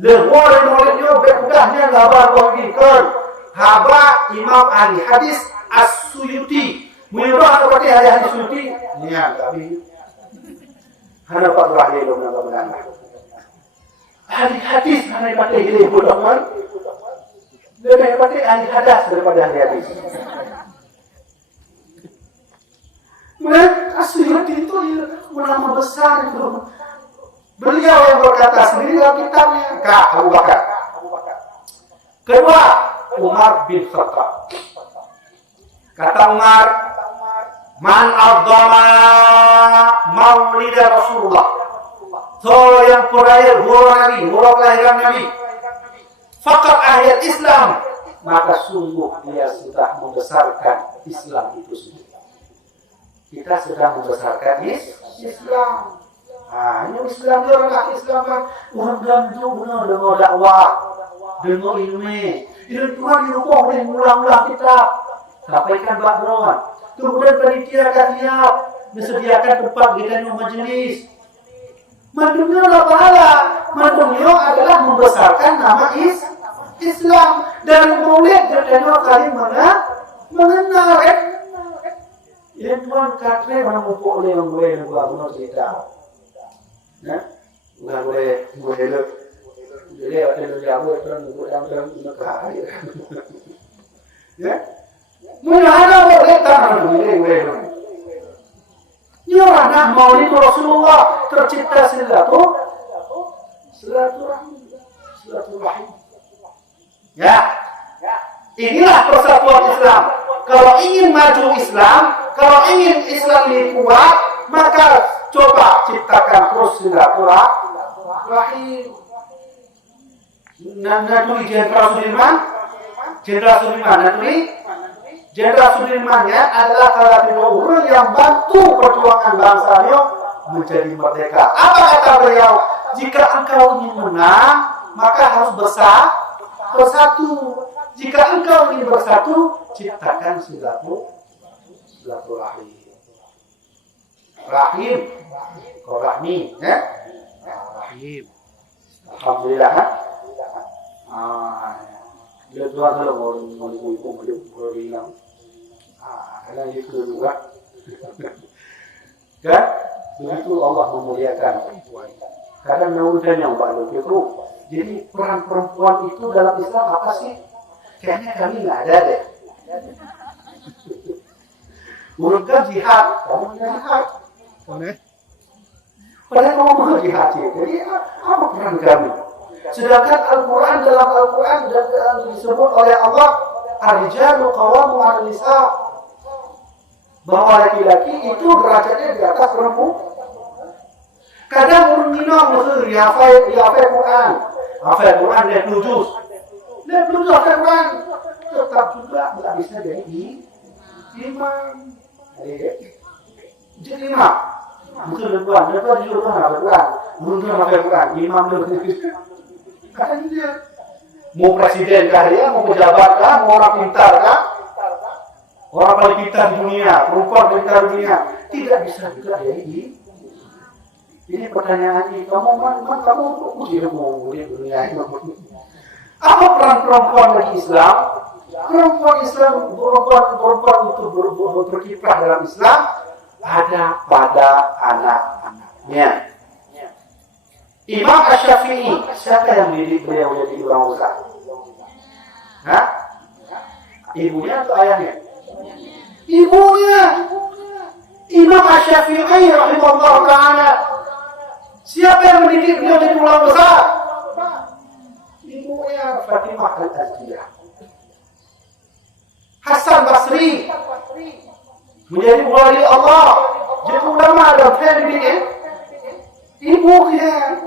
leluan maulidnya bukannya labar wajikan. Haba Imam Ahli Hadis As-Suyuti, murah kepada Ahli Hadis Suyuti, niat tapi hana Pak Rahim benar-benar. Ahli hadis hana pakai gini bukan, lebih pakai ahli hadis daripada ahli hadis. Mereka As-Suyuti itu ulama besar itu. Beliau yang berkata sendiri dalam kitabnya, Kak Abu Bakar. Kedua, Umar bin Khattab. Kata Umar, man adzama maulid Rasulullah. So yang peraya Nabi, kelahiran Nabi. Fakat akhir Islam, maka sungguh dia sudah membesarkan Islam itu sendiri. Kita sudah membesarkan Islam. Ini Islam dia orang Islam kan orang gantung benar dengan dakwah, dengan ilmu. Ini Tuhan di rumah boleh ulang-ulang kitab, sampaikan background. Kemudian panitia siap disediakan tempat kita di majelis. Mandungnya adalah pahala. Mandungnya adalah membesarkan nama Islam dan maulid dan kali mengenal. Ini Tuhan kata mana mumpuk oleh yang boleh benar kita. Nggak boleh elok. Jadi ada yang jauh itu yang nekah. Ya, mana boleh tanam boleh. Ini orang maulid Rasulullah tercipta silaturahim. Ya, inilah persatuan Islam. Kalau ingin maju Islam, kalau ingin Islam ini kuat, maka coba ciptakan terus silaturahim. Nanti Jenderal Sudirman ya adalah salah satu orang yang bantu perjuangan bangsanya menjadi merdeka. Apa kata beliau? Jika engkau ingin menang, maka harus bersatu. Jika engkau ingin bersatu, ciptakan silaturahim. Rahim, ya? Rahim. Alhamdulillah. Dia tuan kalau mau bilang, karena itu juga, kan? Begitu Allah memuliakan perempuan. Kadang menurutnya yang baru itu, jadi peran perempuan itu dalam Islam apa sih? Kayaknya kami nggak ada deh. Urutkan jihad, kamu jihad, padahal kamu mau jihad, jadi apa peran kami? Sedangkan Al-Quran dalam Al-Quran disebut oleh Allah Ar-rijalu qawwamun 'alan nisa, bahwa laki-laki itu derajatnya di atas perempuan. Kadang orang minum ya hafal Quran dia tujuh hafal Quran tetap juga nggak bisa jadi imam. Jadi imam bukan tuan disuruh hafal Quran, belum hafal Quran, imam dulu. Katanya dia mau presiden kah dia, mau pejabat kah, mau orang pintar kah, orang paling pintar di dunia, perempuan paling pintar di dunia, tidak bisa juga jadi. Ini pertanyaan ini, kamu uji ilmu di dunia ini. Apa peran perempuan bagi Islam? Perempuan itu berkiprah dalam Islam ada pada anak-anaknya. Imam Asy-Syafi'i, siapa yang didik beliau jadi imam besar? Ibunya atau ayahnya? Ibunya. Imam Asy-Syafi'i rahimahullah ta'ala. Siapa yang mendidik beliau jadi ulama besar? Ibunya Fatimah Al-Azkiyah. Hasan Basri menjadi wali Allah, jadi ulama dan pendidik. Ibunya.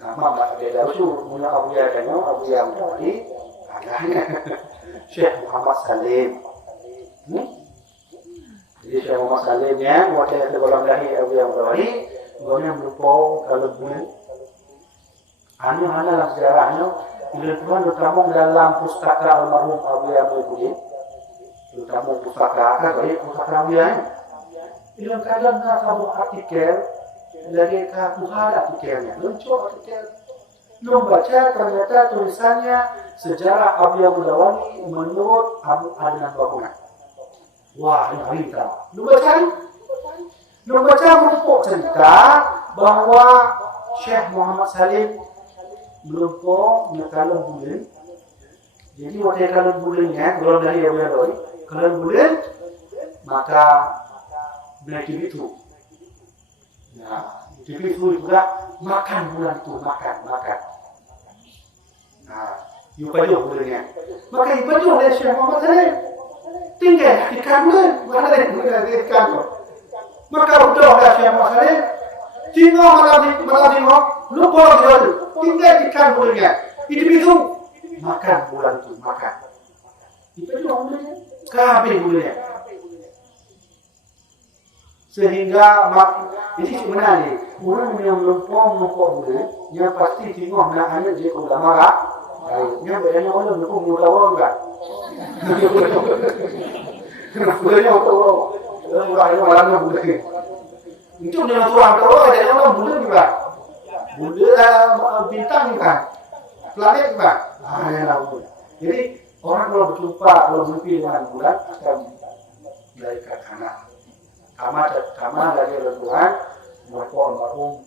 Nama beda usul, punya Abu yang dari anaknya Syekh Muhammad Salim. Jadi Syekh Muhammad Salim ya, wakil kebalam dahi Abu yang dari Guna melupakan kalau boleh. Hanya dalam sejarahnya, bila Tuhan terutama dalam pustaka almarhum Abu Yahya Budin, terutama pustaka baik pustaka Abu Yahya. Bila kadang satu artikel dari Tuhan artikelnya, luncur artikel. Belum baca ternyata tulisannya sejarah Abu Yahya Budawani menurut Abu Adnan Bangunan. Wah, ini hari kita. Belum baca merupakan cerita bahawa Syekh Muhammad Salim melupa kalau bulan. Jadi waktu kalau bulannya, kalau dari Abu Yahya kalau bulan maka beli itu. Nah, TV itu juga makan bulan itu, makan. Nah, ibadah bulannya. Maka ibadah oleh Syekh Muhammad Salim tinggal ikan bulan, mana ada ikan. Maka udah ada Syekh Muhammad Salim, tinggal malam lupa dia tinggal ikan bulannya. Itu makan bulan itu, makan. Ibadah bulannya, kabeh bulannya. Sehingga ini sebenarnya orang yang lupa bulan, yang pasti tengok nak anak dia ulama lah. Yang bedanya orang lupa ulama kan? Bulannya orang orang bulan. Itu dengan Tuhan kalau ada orang bulan juga. Bulan bintang juga, planet juga. Jadi orang kalau berlupa, kalau mimpi dengan bulan akan dari kanak. Kama dari Tuhan mereka almarhum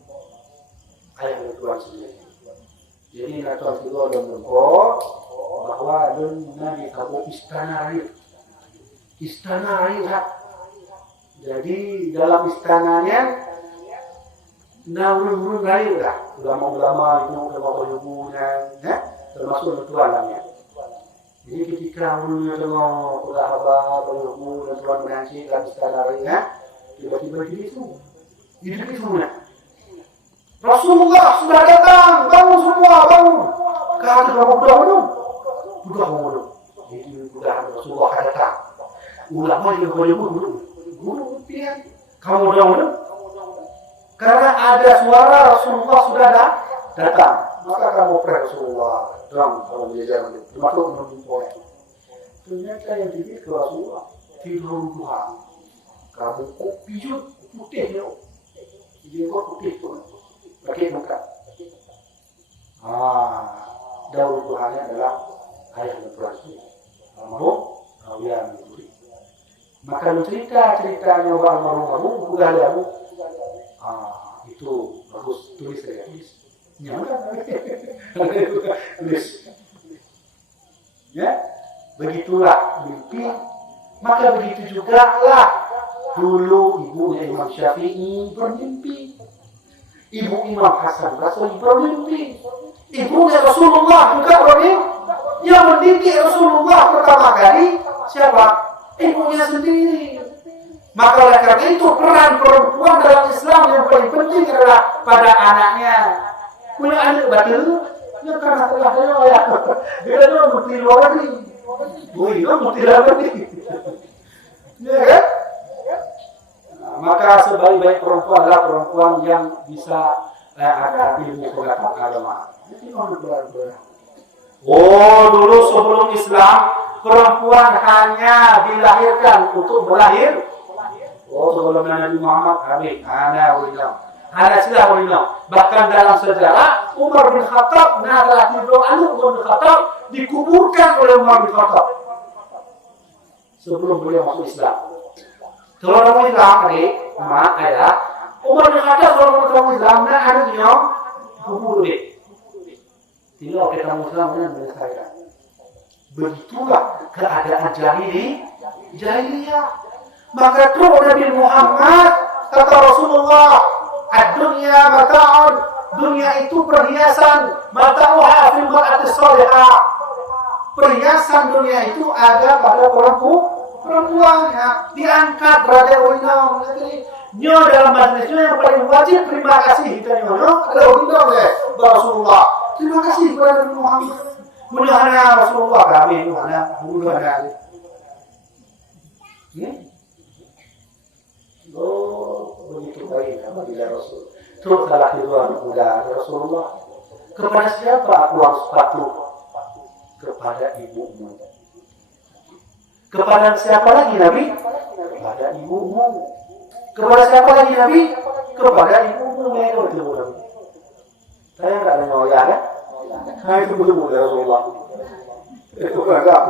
ayah Tuhan sendiri. Jadi Tuhan itu ada berkor bahwa Nabi kamu istana rakyat. Jadi dalam istananya urun rakyat lah, ulama-ulama itu ulama-ulama termasuk Tuhan namanya. Jadi ketika ulama tengok sahabat ulama dan Tuhan menanci dalam istana rakyat, tiba-tiba itu mana? Rasulullah sudah datang, bangun semua, bangun. Kata kamu budak belum? Jadi budak Rasulullah datang. Ulama juga boleh guru pilihan. Kamu belum? Karena ada suara Rasulullah sudah datang. Maka kamu pergi Rasulullah. Kamu belajar masuk menunggu. Ternyata yang dipilih Rasulullah tidur Tuhan. Kamu kok pijut putih ya? Jenggot putih tu, pakai muka. Dahulu Tuhannya adalah ayah dan Tuhan. Almarhum Abu Yahya Budin. Maka ceritanya almarhum sudah ada. Itu bagus tulis saya. Tulis. Ya, begitulah mimpi. Maka begitu juga lah. Dulu ibunya Imam Syafi'i bermimpi. Ibu Imam Hasan Basri bermimpi. Ibunya Rasulullah juga bermimpi. Yang mendidik Rasulullah pertama kali siapa? Ibunya sendiri. Maka oleh karena itu peran perempuan dalam Islam yang paling penting adalah pada anaknya. Punya anak batil, ya karena telah ya. Dia adalah mesti luar negeri. Mesti luar negeri. Ya kan? Maka sebaik-baik perempuan adalah perempuan yang bisa akan ilmu pengetahuan agama. Dulu sebelum Islam perempuan hanya dilahirkan untuk melahir. Sebelum Nabi Muhammad ada silah ulama. Bahkan dalam sejarah Umar bin Khattab adalah Umar bin Khattab dikuburkan oleh Umar bin Khattab sebelum beliau masuk Islam. Kalau orang Islam ni, ayah, Umar bin Khattab kalau orang Islam nak ada dia kubur dia. Tidak kita Muslim dengan menyelesaikan. Begitulah keadaan jahiliyah. Maka tu Nabi Muhammad kata Rasulullah, ad-dunya mata'un, dunia itu perhiasan, mata'uha fil mar'ati salihah. Perhiasan dunia itu ada pada perempuannya, diangkat berada undang. Nyo dalam majlisnya yang paling wajib terima kasih kita nyo adalah undang Rasulullah. Terima kasih kepada Nabi Muhammad. Mudah-mudahan Rasulullah kami mudah-mudahan. Begitu baik apabila Rasul. Terus salah kedua muda Rasulullah. Kepada siapa aku harus patuh? Kepada ibumu. Kepada siapa lagi Nabi? Kepada ibumu. Kepada siapa lagi Nabi? Kepada ibumu. Itu Nabi. Saya enggak ada nyoya kan? Saya itu betul ya Rasulullah. Itu enggak.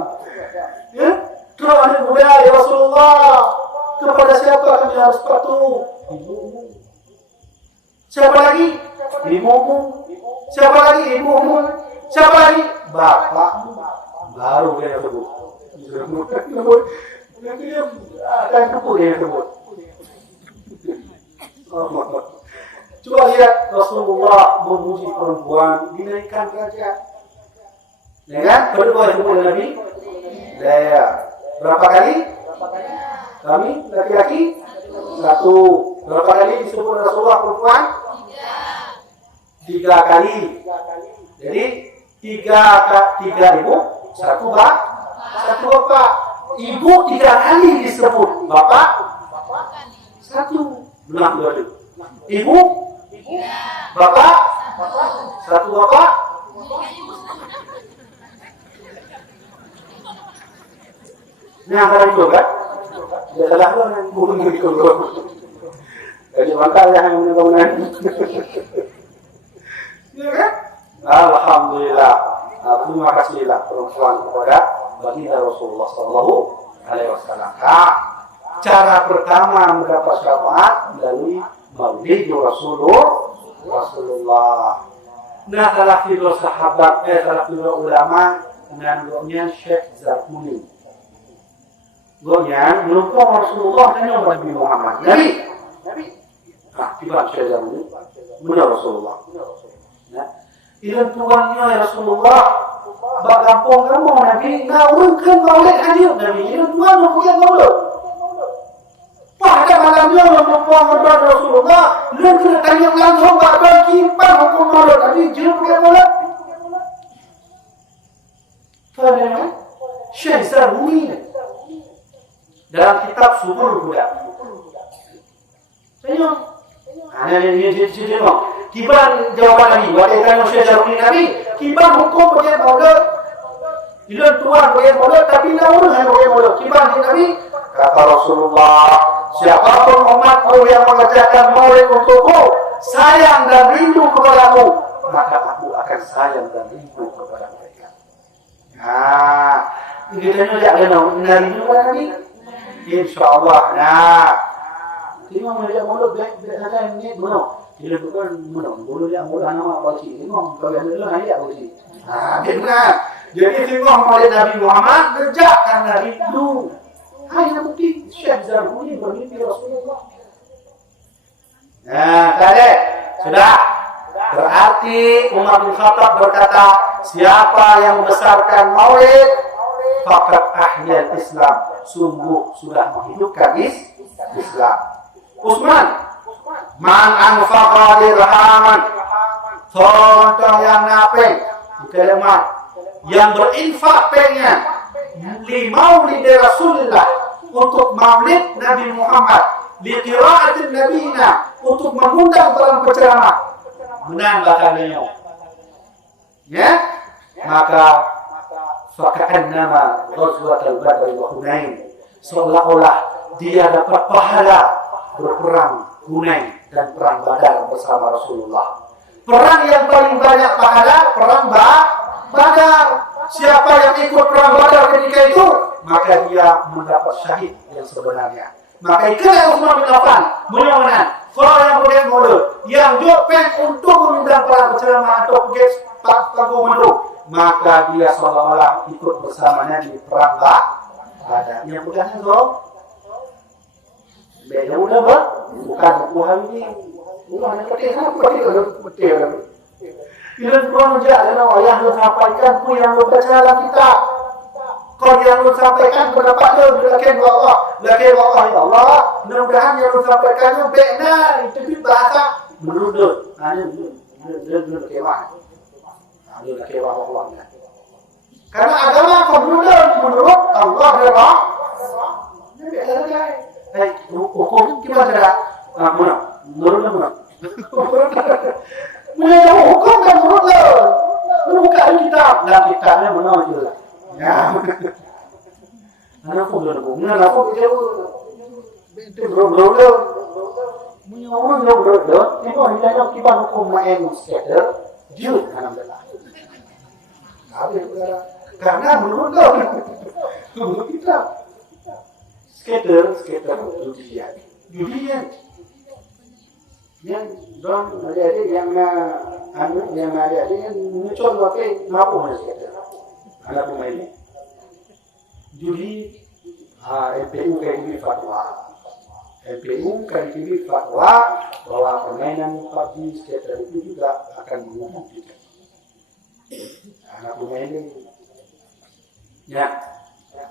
Ya? Terus ada muda ya Rasulullah. Kepada siapa kami harus patuh? Ibumu. Siapa lagi? Ibumu. Siapa lagi? Ibumu. Siapa lagi? Bapakmu. Baru dia sebut. Nanti dia akan sebut dia sebut. Coba lihat Rasulullah memuji perempuan, dinaikkan derajat. Ya kan? Berdua disebut Nabi. Ya. Berapa kali? Kami laki-laki 1. Berapa kali disebut Rasulullah perempuan? 3 kali. Jadi 3 ibu, 1 bapak. Ibu 3 kali disebut, bapak 1. Benar betul. Ibu, bapak, 1 bapak. Ini antara itu kan? Dia salah tu yang bukan itu. Jadi maka yang mengenai. Ya kan? Alhamdulillah. Terima kasihlah perempuan kepada baginda Rasulullah Sallallahu Alaihi Wasallam. Cara pertama mendapat syafaat melalui maulid Rasulullah. Nah, salah satu sahabat, salah satu ulama mengandungnya Syekh Zarquni. Gonya menukung Rasulullah dan Nabi Muhammad. Nabi. Tiba Syekh Zarquni menurut Rasulullah. Ilan tuannya ya Rasulullah, bagampung kamu Nabi ngawurkan maulid hadir Nabi. Ilan tuan mempunyai maulid. Pada malamnya mempunyai maulid Rasulullah, ilan kena tanya langsung bahagian kipan hukum maulid Nabi. Jangan punya maulid. Faham? Syekh Zarquni dalam kitab Subul Huda. Tengok. Ini dia Kiban jawaban Nabi. Waktu tanya Syekh Zarquni Nabi, kiban hukum punya maulid. Ilan tuan punya maulid, tapi namun yang punya maulid. Kiban di Nabi, kata Rasulullah, siapapun umatku yang mengerjakan maulid untukku, sayang dan rindu kepadamu, maka aku akan sayang dan rindu kepada mereka. Ini tanya dia ada rindu kepada Nabi. InsyaAllah. Tengok mereka maulid baik saja ini benar. Dia bukan menang. Bulu yang mula nama apa sih? Tengok kalau dulu ayat apa sih? Benar. Jadi tengok maulid Nabi Muhammad kerjakan Nabi itu. Hanya bukti Syekh Zarquni bermimpi Rasulullah. Tadi sudah. Berarti Umar bin Khattab berkata, siapa yang membesarkan maulid, faqad ahyal Islam. Sungguh sudah menghidupkan Islam. Utsman Man anfaqa dirhaman. Contoh yang napeng kalimat yang berinfak pengen li maulid Rasulullah, untuk maulid Nabi Muhammad, li qiraatin nabiyina, untuk mengundang para penceramah, menang bakalnya. Ya? Maka faka'annama ghazwatul Badr wa Hunain, seolah-olah dia dapat pahala berperang Hunain dan perang Badar bersama Rasulullah. Perang yang paling banyak pahala, perang Badar. Siapa yang ikut perang Badar ketika itu, maka dia mendapat syahid yang sebenarnya. Maka itulah Utsman bin Affan menyampaikan, kalau yang boleh mulut, yang jopen untuk mengundang para penceramah atau guest panggung itu, maka dia seolah-olah ikut bersamanya di perang Badar. Yang bukannya dong. Beda udah bah, bukan Tuhan ini, bukan yang penting betul. Ilan Tuhan menjaga ayah lu sampaikan tu yang lu baca dalam kitab. Kau yang lu sampaikan pendapat lu lakin Allah ya Allah. Mudah-mudahan yang lu sampaikannya benar, itu bahasa menurut. Menurut kewah. Menurut kewah Allah. Karena agama kau menurut Allah ya. Ini biasa saja. Hukum gimana cara? Menurut Punya hukum dan menurut lo. Lu buka kitab dan kitabnya menonjol. Ya. Anak pun belum. Anak pun dia belum. Punya orang yang belum. Itu hanya kitab hukum main skater. Jud alhamdulillah. Karena menurut lo. Menurut kitab. Skater judian. Yang don ada yang ada yang muncul pakai mampu skater. Anak pemain. Judi MPU KTB fatwa bahwa permainan PUBG skater itu juga akan mengumumkan anak pemain ini. Ya.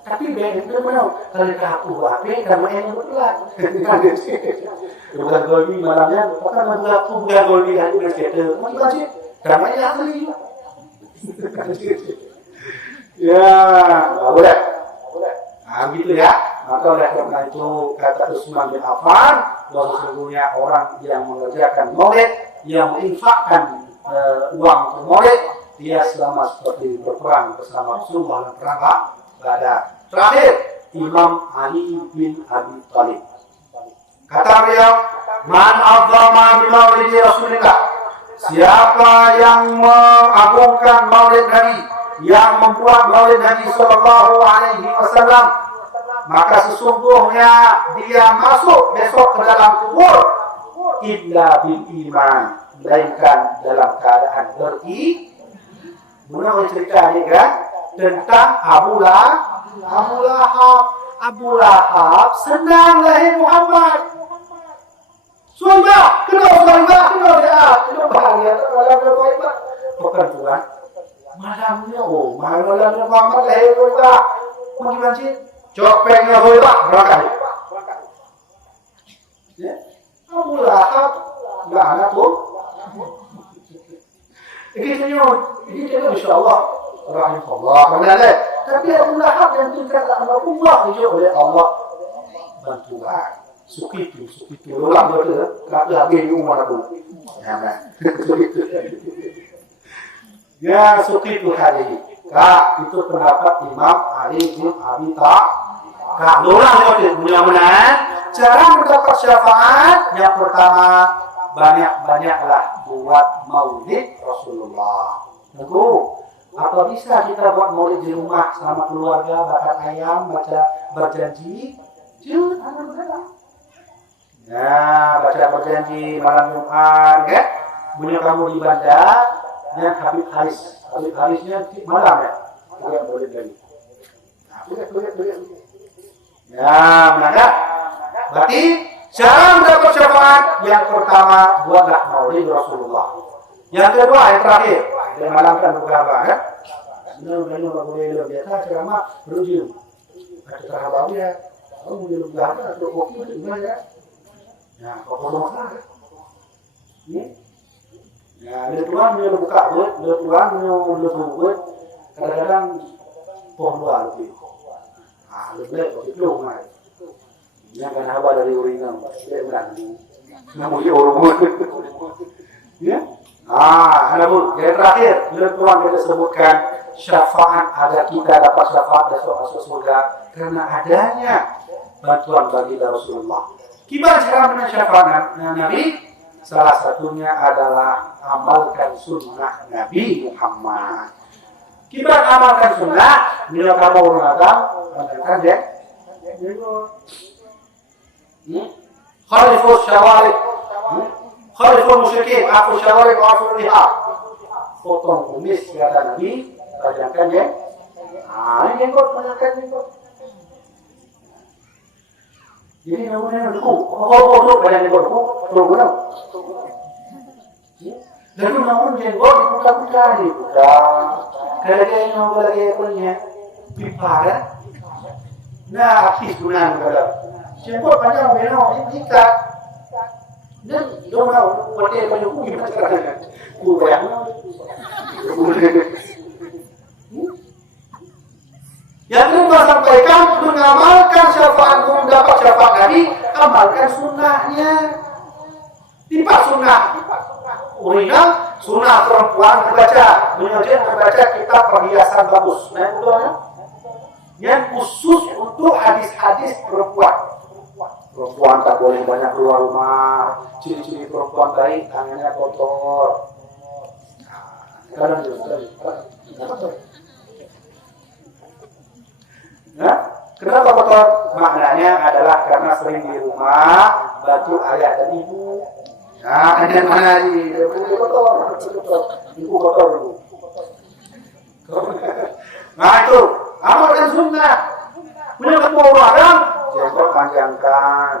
Tapi beda itu mana? Kalau kaku HP kan main yang betulan. Bukan gol di malamnya, bukan mengaku bukan gol di hari berskater. Mau aja, damai asli. Ya, boleh. Nah, gitu ya. Maka oleh karena itu kata Utsman bin Affan bahwa sesungguhnya orang yang mengerjakan maulid, yang menginfakkan uang untuk maulid, dia selama seperti berperang bersama Rasulullah dalam perang Badar. Terakhir, Imam Ali bin Abi Thalib. Kata beliau, "Man azzama bi maulidi Rasulillah." Siapa yang mengagungkan maulid Nabi, yang membuat maulid Nabi sallallahu alaihi wasallam, maka sesungguhnya dia masuk besok ke dalam kubur illa bil iman, melainkan dalam keadaan beriman. Menurut cerita ini kan tentang Abu Lahab senang lahir Muhammad. Surga, kenal dia bahagia dalam berbuat. Bukan Tuhan. Malamnya malamnya Muhammad lahir surga. Bagaimana sih? Copengnya surga berapa? Ya, Abu Lahab enggak tuh. Ini insyaallah rahimahullah benar. Tapi Abu Lahab yang tingkat Allah itu oleh Allah bantuan. Sukitu ulang betul. Lagi umur aku. Ya sukitu hari. Itu pendapat Imam Ali bin Abi Thalib. Ulang betul. Mudah-mudahan cara mendapat syafaat yang pertama banyak-banyaklah buat maulid Rasulullah. Tentu, apa bisa kita buat maulid di rumah sama keluarga, bakar ayam, baca berjanji? Jangan. Nah, baca berjanji malam Jumat, ya? Punya kamu di bandar, dan Habib Harisnya malam ya? Tidak boleh lagi. Boleh. Ya, mana? Berarti cara mendapat syafaat yang pertama buatlah maulid Rasulullah. Yang kedua, yang terakhir, dimalamkan beberapa kan? Benar-benar boleh biasa ceramah berujung. Ada sahabat dia, kamu boleh beberapa atau kopi itu gimana ya? Nah, kok makan? Ini, ya, dia tuan dia buka buat, dia tuan dia buat, kadang-kadang pohon luar lebih. Lebih itu rumah. Yang kan haba dari uringan, dia berani. Namun dia orang ya. Namun yang terakhir, Tuhan kita sebutkan syafaat agar kita dapat syafaat masuk surga karena adanya bantuan bagi Rasulullah. Gimana cara menerima syafaat Nabi? Salah satunya adalah amalkan sunnah Nabi Muhammad. Gimana amalkan sunnah? Bila kamu mengatakan, amalkan ya. Khalifus syawarib, khaliful musyrikin, aku syawarib, aku lihat. Potong kumis kata Nabi, tanyakan ya. Ini jenggot, tanyakan jenggot. Jadi namanya dulu, dulu banyak jenggot, dulu benar. Lalu namun jenggot dibuka-buka, Kalau dia yang lagi punya pipa kan? Nah, aktif gunan kalau. Jenggot panjang benar, ikat. Dan dona boleh banyak gimana caranya? Kurang. Yang kedua sampaikan mengamalkan syafaat mendapat syafaat Nabi, amalkan sunnahnya. Tiba sunnah. Original sunnah perempuan membaca, membaca kitab perhiasan bagus. Nah, itu yang khusus untuk hadis-hadis perempuan. Perempuan tak boleh banyak keluar rumah. Ciri-ciri perempuan baik, tangannya kotor. Kadang nah, kenapa kotor? Maknanya adalah karena sering di rumah batu ayah dan ibu. Nah, ini mana nih? Ibu kotor. Ibu kotor dulu. Nah itu, amalkan sunnah. Punya ketemu orang, jenggot panjangkan.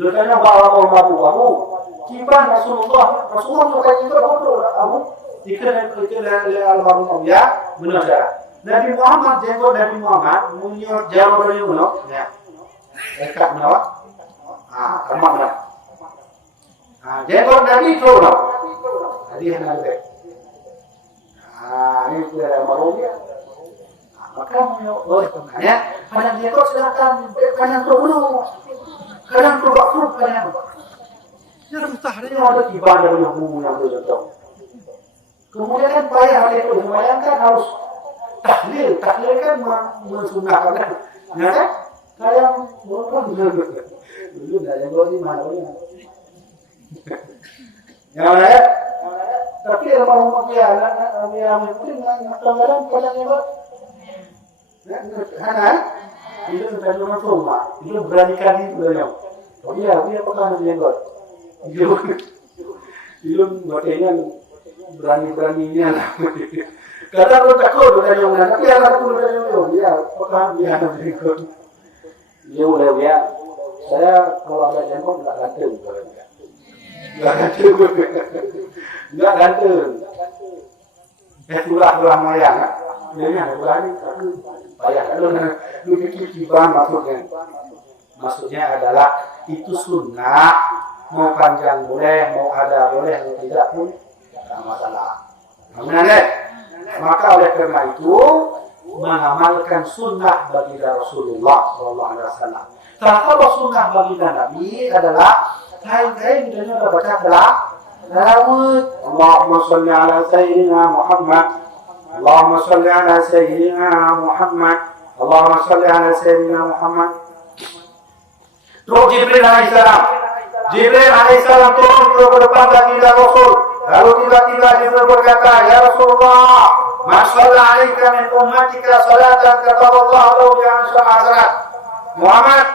Lutanya baru. Kiban Rasulullah suka jenggot bodoh. Kamu ikan almarhum ya, benar saudara. Nabi Muhammad jenggot Nabi Muhammad punya jauh dari mana? Ya, dekat mana? Kemana? Jenggot Nabi itu lah. Jadi yang ada. Ini sudah almarhum ya. Maka boleh tanya, panjang jenggot silakan, panjang dulu. Kadang kerubak panjang. Ya mustahilnya ada kibar dari ilmu yang betul. Kemudian kan payah itu, bayangkan harus tahlil kan mensunahkan, ya kan? Kayak dulu dah jenggot di mana ni? Ya mana? Tapi almarhum dia mungkin kadang panjang jenggot. Itu sudah cuma rumah. Itu berani kali beliau. Oh iya, dia pekan jenggot. Itu botenya berani-beraninya lah. Kadang lu takut udah jangan, tapi anak pun udah jangan. Dia pekan dia jenggot. Dia udah ya. Saya kalau ada jenggot nggak ganteng. Nggak ganteng. Tulah mayang. Dia nggak berani. Payah lu pikir kiban maksudnya adalah itu sunnah, mau panjang boleh, mau ada boleh, mau tidak pun tidak masalah. Maka oleh karena itu mengamalkan sunnah baginda Rasulullah SAW. Kalau sunnah baginda Nabi adalah kain-kain misalnya kita baca adalah Allahumma sholli ala sayyidina Muhammad. Allahumma sholli ala sayyidina Muhammad. Allahumma sholli ala sayyidina Muhammad. Terus Jibril alaihissalam turun ke depan baginda Rasul. Lalu tiba-tiba Jibril berkata, "Ya Rasulullah, ma shalla 'alaika min ummatika salatan kataballahu lahu bi ashri hasanat." Muhammad,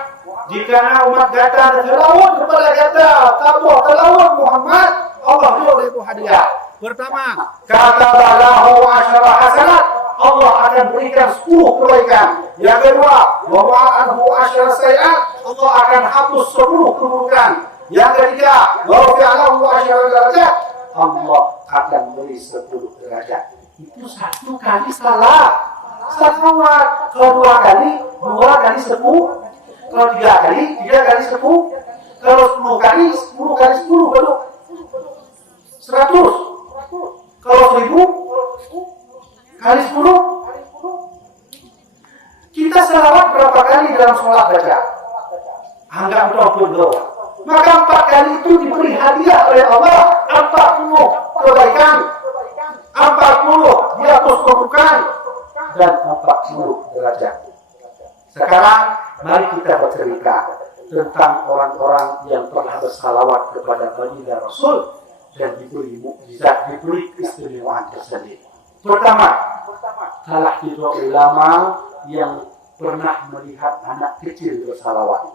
jika umat kata terlawan kepada kata, kamu terlawan Muhammad, Allah beri itu hadiah. Pertama, kata balahu asyara hasanat, Allah akan berikan 10 kebaikan. Yang kedua, wa anhu asyara sayiat, Allah akan hapus 10 keburukan. Yang ketiga, wa fi'alahu asyara darajat, Allah akan beri 10 derajat. Itu 1 kali salah. Salawat. Kalau 2 kali 10. Kalau 3 kali 10. Kalau 10 kali 10 baru 100. Kalau 1000 kali 10, kita selawat berapa kali dalam sholat baca? Anggap 20. Maka 4 kali itu diberi hadiah oleh Allah 40 kebaikan, 40 dihapus keburukan, dan 40 derajat. Sekarang mari kita bercerita tentang orang-orang yang pernah bersalawat kepada baginda Rasul dan diberi mukjizat, diberi keistimewaan tersendiri. Pertama, salah satu ulama yang pernah melihat anak kecil bersalawat.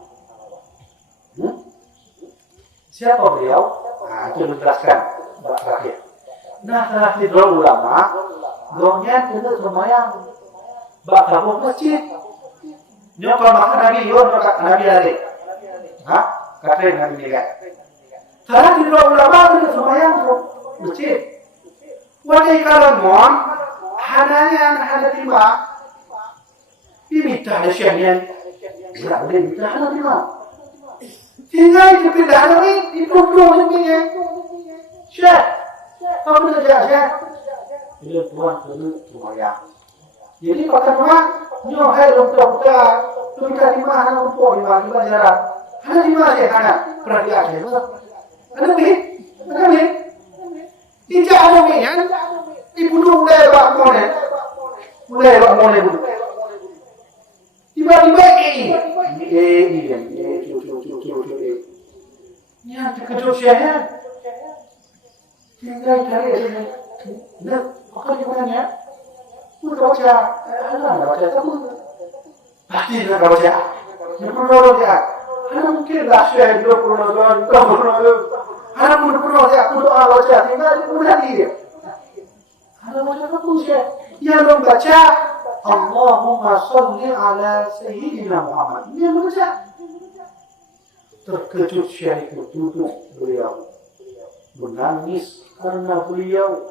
Siapa beliau? Itu menjelaskan terakhir. Salah satu ulama, dongnya kena semayang, bakal masjid. Nyokol makan Nabi, Nabi hari. Kata Nabi ni kan. Salah satu ulama kena semayang masjid. Wajah kalau mohon, hana lima. Diminta ada syahian. Tidak boleh minta hana lima. Tinggal itu pindah hana ini, dipukul semuanya. Syekh, apa benda Syekh? Bila Tuhan kena semayang. Jadi pakai rumah, nyohai lumpur-lumpur. Itu minta lima hana lumpur, lima jarak. Hana lima Syekh, hana. Perhatian Syekh. Ada wih? Ijak ada wih kan? Ibu tu mulai buat monen. Dulu. Tiba-tiba ya terkejut saya. Tinggal cari ada nak apa dia punya? Udah baca, baca kamu. Pasti dah baca. Nak baca. Ada mungkin lah saya 20 tahun, 30 tahun. Ada pun saya aku doa baca tinggal mudah dia. Ada baca kamu saya. Yang membaca Allahumma salli ala Sayyidina Muhammad. Ini yang membaca. Terkejut Syekh itu duduk beliau menangis karena beliau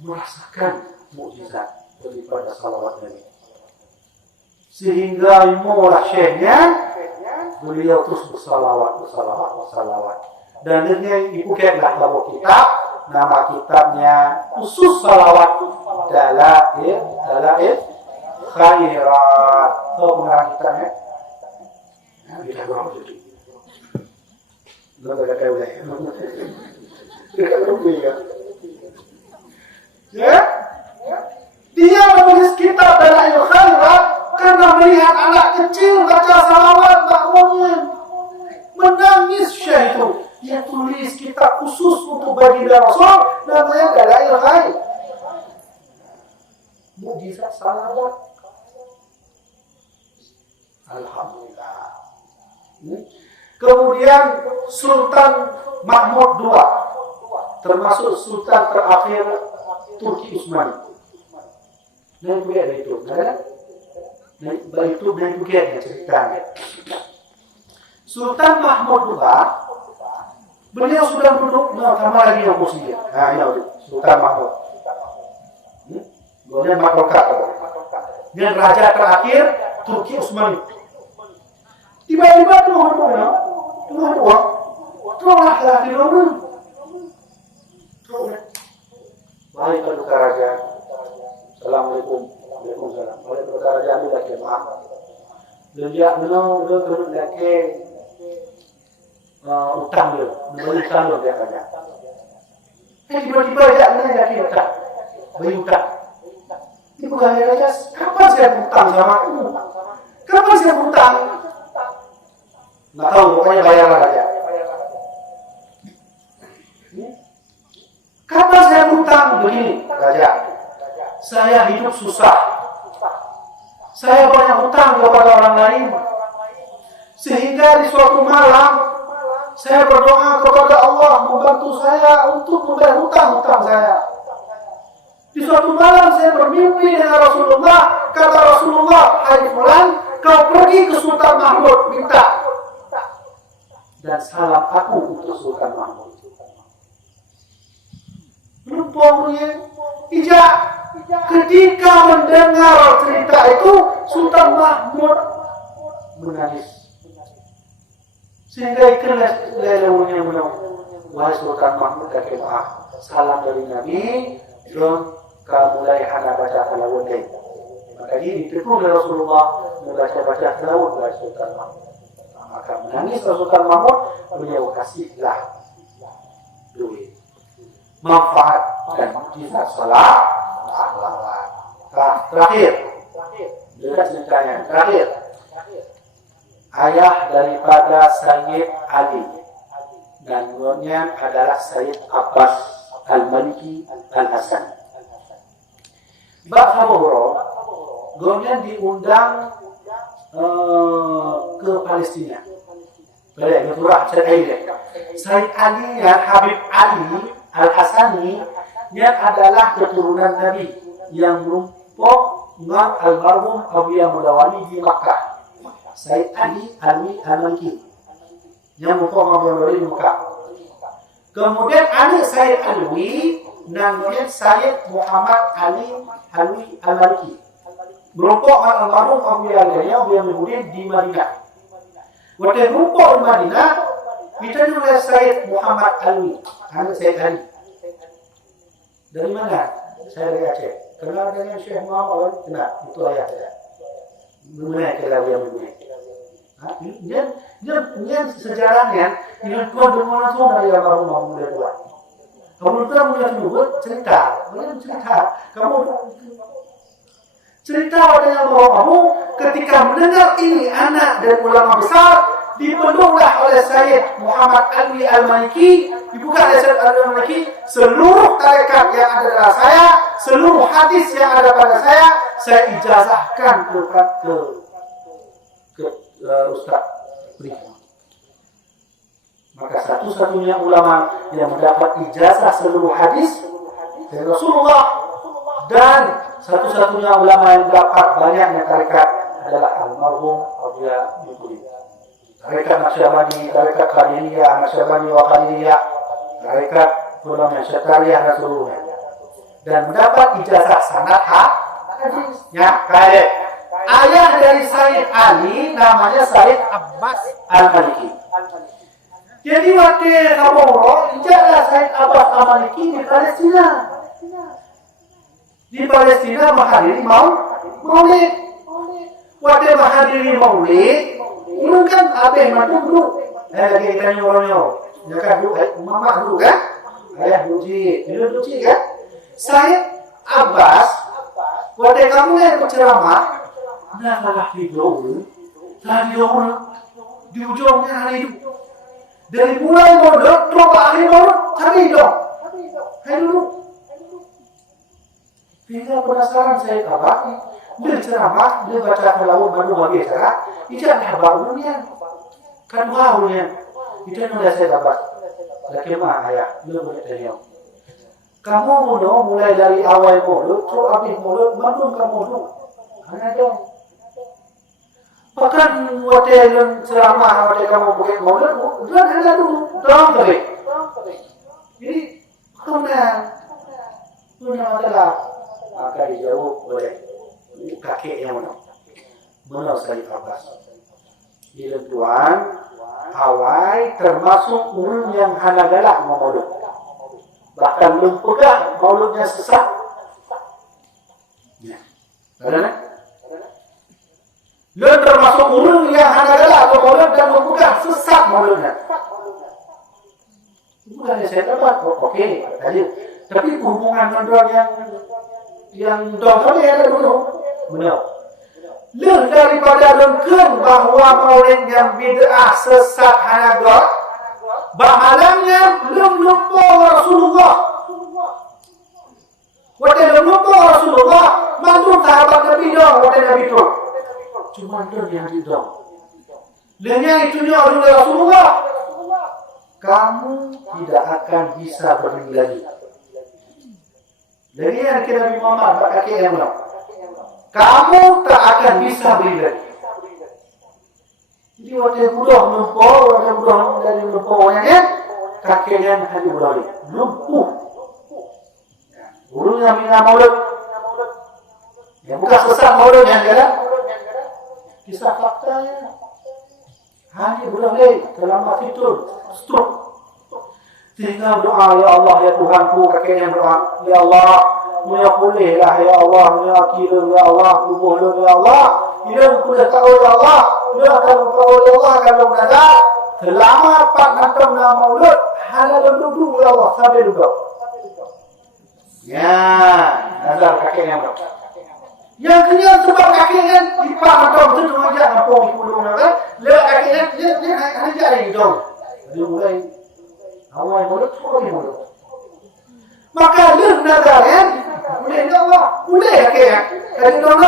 merasakan mukjizat daripada salawat Nabi. Sehingga murah Syekhnya beliau terus bersalawat. Dan dengan dipukailah bawa kitab, nama kitabnya khusus salawat Dalail Khairat. Tahu mengarang kitabnya? Kita kurang jadi. Nggak ada kayak udah. Dekat rumah ya. Ya? Dia menulis kitab Dalail Khairat karena melihat anak kecil baca salawat makmumnya. Menangis Syekh itu. Dia tulis kitab khusus untuk baginda Rasul namanya Dalail Khairat. Mukjizat salawat. Alhamdulillah. Kemudian Sultan Mahmud II, termasuk Sultan terakhir Turki Utsmani. Naik buat itu, kan? Naik buatnya ceritanya. Sultan Mahmud II, beliau sudah duduk kamar lagi yang kursi. Ya, Sultan Mahmud. Kemudian Matrokat. Dan raja terakhir Turki Utsmani. Tiba-tiba Tuhan teranglah di rumah. Baik Paduka Raja. Assalamualaikum. Waalaikumsalam. Baik Paduka Raja ini lagi maaf. Dia menurut lagi utang dia. Membeli utang dia banyak. Tiba-tiba dia lagi utang. Beli utang. Ibu Raja, kapan saya utang sama kamu? Kapan saya utang? Nggak tahu, pokoknya bayarlah aja. Kapan saya hutang begini, Raja? Saya hidup susah. Saya banyak hutang kepada orang lain. Sehingga di suatu malam, saya berdoa kepada Allah membantu saya untuk membayar hutang-hutang saya. Di suatu malam saya bermimpi dengan Rasulullah. Kata Rasulullah, hai fulan, kau pergi ke Sultan Mahmud, minta. Dan salam aku untuk Sultan Mahmud. Rupanya Ijak ketika mendengar cerita itu Sultan Mahmud menangis. Sehingga ikhlas lelaunya menang. Wahai Sultan Mahmud, kakek maaf. Salam dari Nabi dan kalau mulai hana baca salawat lain. Maka ini ditegur oleh Rasulullah membaca salawat dari Sultan Mahmud. Maka menangis Sultan Mahmud, beliau kasihlah duit. Manfaat dan mukjizat salawat. Terakhir, dekat ceritanya. Terakhir, ayah daripada Sayyid Ali dan gurunya adalah Sayyid Abbas Al-Maliki Al-Hasan. Bab Haburah, gurunya diundang ke Palestina. Boleh, Nurah Sayyid Ali dan Habib Ali Al-Hasani yang adalah keturunan Nabi yang merumpok Imam Al-Marhum Awliya Mudawani di Makkah. Sayyid Ali Al-Maliki yang merumpok Imam Mudawani di Makkah. Kemudian adik Sayyid Alwi namanya Sayyid Muhammad Ali Al-Maliki. Merumpok Al-Marhum Awliya Mudawani di Madinah. Waktu merumpok di Madinah ditanya oleh Sayyid Muhammad Alwi, anak Sayyid Ali. Dari mana? Saya dari Aceh. Kenal dengan Syekh Muhammad? Kenal, itu ayah saya. Mengenai kelawar yang mengenai. Dia sejarahnya ini Tuhan bermula dari almarhum Mulia Tuhan. Kamu Tuhan Mulia Tuhan cerita. Kamu cerita dengan bahwa kamu ketika mendengar ini anak dan ulama besar dipenuhlah oleh Sayyid Muhammad Alwi Al-Maliki, dibuka oleh Sayyid Al-Maliki seluruh tarekat yang ada dalam saya, seluruh hadis yang ada pada saya ijazahkan ke Ustaz berikut. Maka satu-satunya ulama yang mendapat ijazah seluruh hadis dari Rasulullah dan satu-satunya ulama yang mendapat banyaknya tarekat adalah almarhum Abdullah Yusuf. Tarekat Naqsyabandi, tarekat Qadiriyah, Naqsyabandi wa Qadiriyah, tarekat ulama Syatariyah dan seluruhnya. Dan mendapat ijazah sanad hadis. Ya, kayak ayah dari Sayyid Ali namanya Sayyid Abbas Al-Maliki. Jadi waktu kamu ijazah Sayyid Abbas Al-Maliki di Palestina. Di Palestina menghadiri maulid. Waktu menghadiri maulid, ini kan apa yang dulu? Lagi kita nyorong. Ya kan dulu, mama dulu kan? Ayah dulu kan? Sayyid Abbas, waktu kamu yang berceramah, nah malah di ujungnya hari itu. Dari mulai modal, coba akhir modal, cari dong. Hai dulu. Tinggal penasaran saya kabar, dia ceramah, dia baca lalu baru bagi cara, itu adalah barunya, kan barunya, itu yang sudah saya dapat. Lagi mah ayah, dia boleh tanya. Kamu mulai dari awal mulut, terus habis mulut, bandung kamu dulu, hanya dong. Bahkan waktu yang ceramah, waktu kamu pakai mulut, dia ada dulu, dong tadi. Jadi kemudian adalah maka dijawab oleh kakeknya menurut Sayyid Abbas. Jadi Tuhan awal termasuk orang yang hana galak maulud. Bahkan belum pegang mauludnya sesat. Ya. Bagaimana? Dia termasuk orang yang hana galak maulud dan mempegang sesat mauludnya. Bukan saya dapat. Oke, tadi. Tapi hubungan dengan yang dong tadi ada dulu. Benar. Lebih daripada lengkap bahawa maulid yang bid'ah sesat hanagat, bahalangnya belum lupa Rasulullah. Waktu belum lupa Rasulullah, mantu sahabat Nabi dong, waktu Nabi itu. Cuma itu yang didong. Lainnya itu nya oleh Rasulullah. Kamu tidak akan bisa berdiri lagi. Jadi yang kita Nabi Muhammad pakai yang benar. Kamu tak akan bisa berdiri. Jadi waktu budak dari lumpurnya kakinya hanya budak lumpuh. Gurunya mina maulud. Ya bukan sesat maulud yang ada. Kisah faktanya. Hanya budak dalam tidur, stroke. Tinggal doa, ya Allah, ya Tuhanku, kakeknya doa, ya Allah, ya pulihlah, ya Allah, ya akhiru, ya Allah, tubuhlu, ya Allah, hidung kuda tahu, ya Allah, hidung akan tahu, ya Allah, kalau nada, selama Pak Nantom nama maulud, halal duduk, ya Allah, sampai duduk. Ya, nazar kakeknya doa. Yang kedua sebab kakeknya, di Pak Nantom itu cuma aja, ngampung di puluh kan, lihat kakeknya, dia hanya jadi dong. Dia mulai awal mulut, mulut. Maka leh nazarnya, boleh Allah, boleh ya. Jadi dong.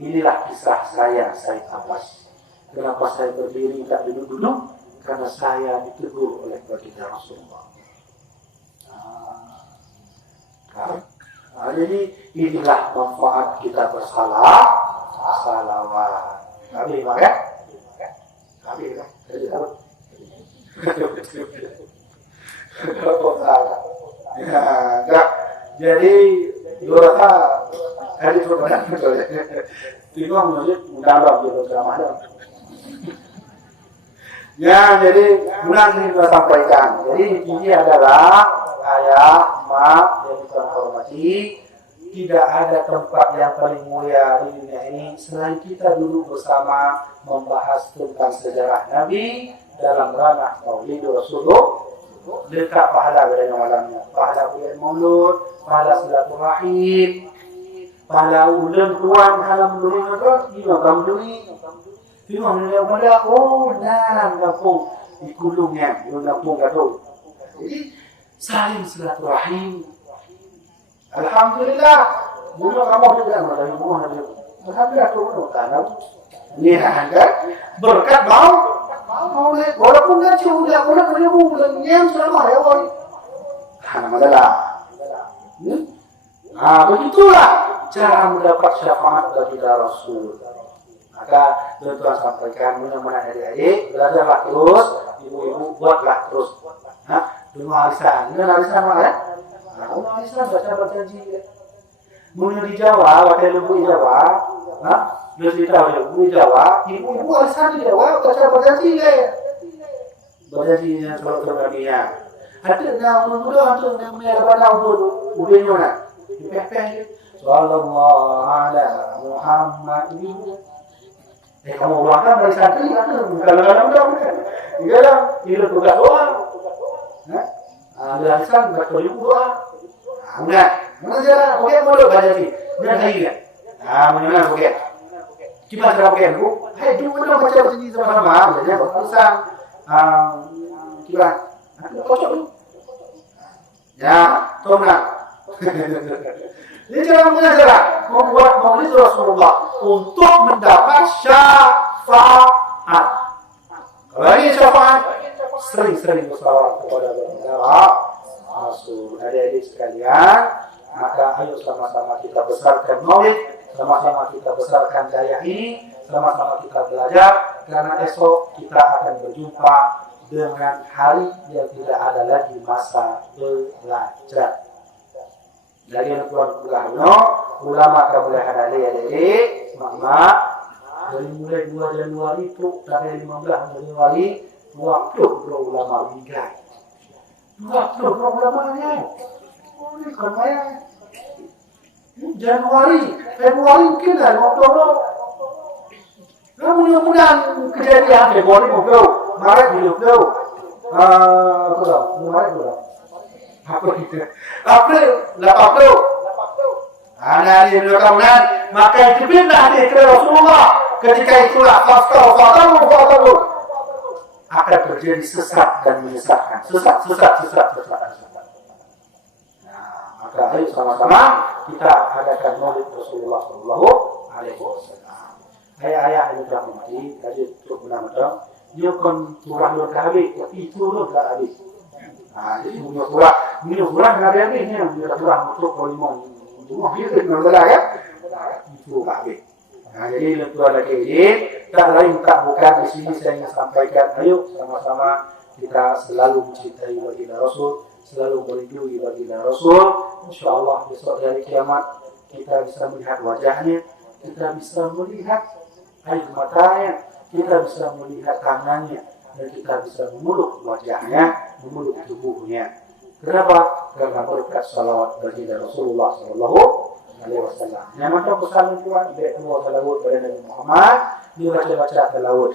Inilah kisah saya Sayyid Abbas. Kenapa saya berdiri tak duduk-duduk? Karena saya ditegur oleh baginda Rasulullah. Jadi inilah manfaat kita bersalah, salawat. Nabi maka, Nabi kan, enggak. Jadi dua hari pertama itu masjid menambah gitu Ramadan. Ya, jadi benar ini kita sampaikan. Jadi ini adalah ayah, mak yang kita hormati. tidak ada tempat yang paling mulia di dunia ini selain kita duduk bersama membahas tentang sejarah Nabi dalam ranah Maulid Rasulullah. Dekat pahala berada malamnya, pahala bulan Maulud, pahala silaturahim, pahala ulang keluar halam dunia itu, imam dunia, imam dunia pada dalam kampung di kulungnya, di kampung kado. Jadi saling silaturahim. Alhamdulillah, mula kamu juga melalui rumah Nabi. Alhamdulillah tu tanam. Ni kan berkat mau le walaupun kan sudah punya bulan yang selama ya boy. Alhamdulillah. Begitulah cara mendapat syafaat dari Rasul. Maka tuan sampaikan mudah-mudahan adik-adik belajarlah terus, ibu-ibu buatlah terus. Dunga alisan mana ya? Orang Islam baca ji. Mula di Jawa, wakil ibu di Jawa, dia cerita ibu di Jawa, ibu alisan di Jawa baca ji gaya. Baca ji yang selalu terkaninya. Ada yang muda tu yang mereka tahu udah mana? Dipepeh. Sallallahu ala Muhammad. Kamu ulangkan dari satu kalau itu tugas doang. Alisan baca ibu doang. Enggak, mana cara pakai mulu baca sih. Enggak lagi kan? Mana pakai? Gimana cara pakai bu? Hai, dulu mana baca sini sama-sama, jadi bagusan. Gimana? Kocok dulu. Ya, tolong. Ini cara mengajar, membuat Maulid Rasulullah untuk mendapat syafaat. Kalau ini syafaat, sering-sering bersalawat kepada Allah. Rasul. Adik-adik sekalian, maka ayo sama-sama kita besarkan Maulid, sama-sama kita besarkan daya ini, sama-sama kita belajar, karena esok kita akan berjumpa dengan hari yang tidak ada lagi masa belajar. Lagi tuan ulama kemuliaan adik-adik, semangat. Dari mulai 2 Januari itu sampai 15 Januari, 20 ulama meninggal. 20 ulamanya. Ini kan Januari, Februari mungkin lah, Oktober. Mudah-mudahan kejadian Februari mungkin, Maret mungkin. April 80. Ada di mudah-mudahan maka dipindah di Rasulullah. Ketika itulah fatalu akan terjadi sesat dan menyesatkan. Sesat. Nah, maka ayo sama-sama kita adakan Maulid Rasulullah Sallallahu Alaihi Wasallam. Ayah ini dah mati, jadi untuk menamakan dia kan turah luar kahwi, tapi turun ke habis. Nah, jadi minum turah ke habis ni, dia turah untuk polimon. Rumah dia berbeza ya, itu kahwi. Nah, jadi tuan lagi ini tak lain tak bukan di sini saya ingin sampaikan. Ayo sama-sama kita selalu mencintai baginda Rasul, selalu melindungi baginda Rasul. InsyaAllah besok dari kiamat kita bisa melihat wajahnya, kita bisa melihat air matanya, kita bisa melihat tangannya, dan kita bisa memeluk wajahnya, memeluk tubuhnya. Kenapa? Karena berkat salawat baginda Rasulullah Sallallahu Alaihi Wasallam. Yang mana pesan Tuhan, baik semua salawat pada Nabi Muhammad, dibaca-baca salawat.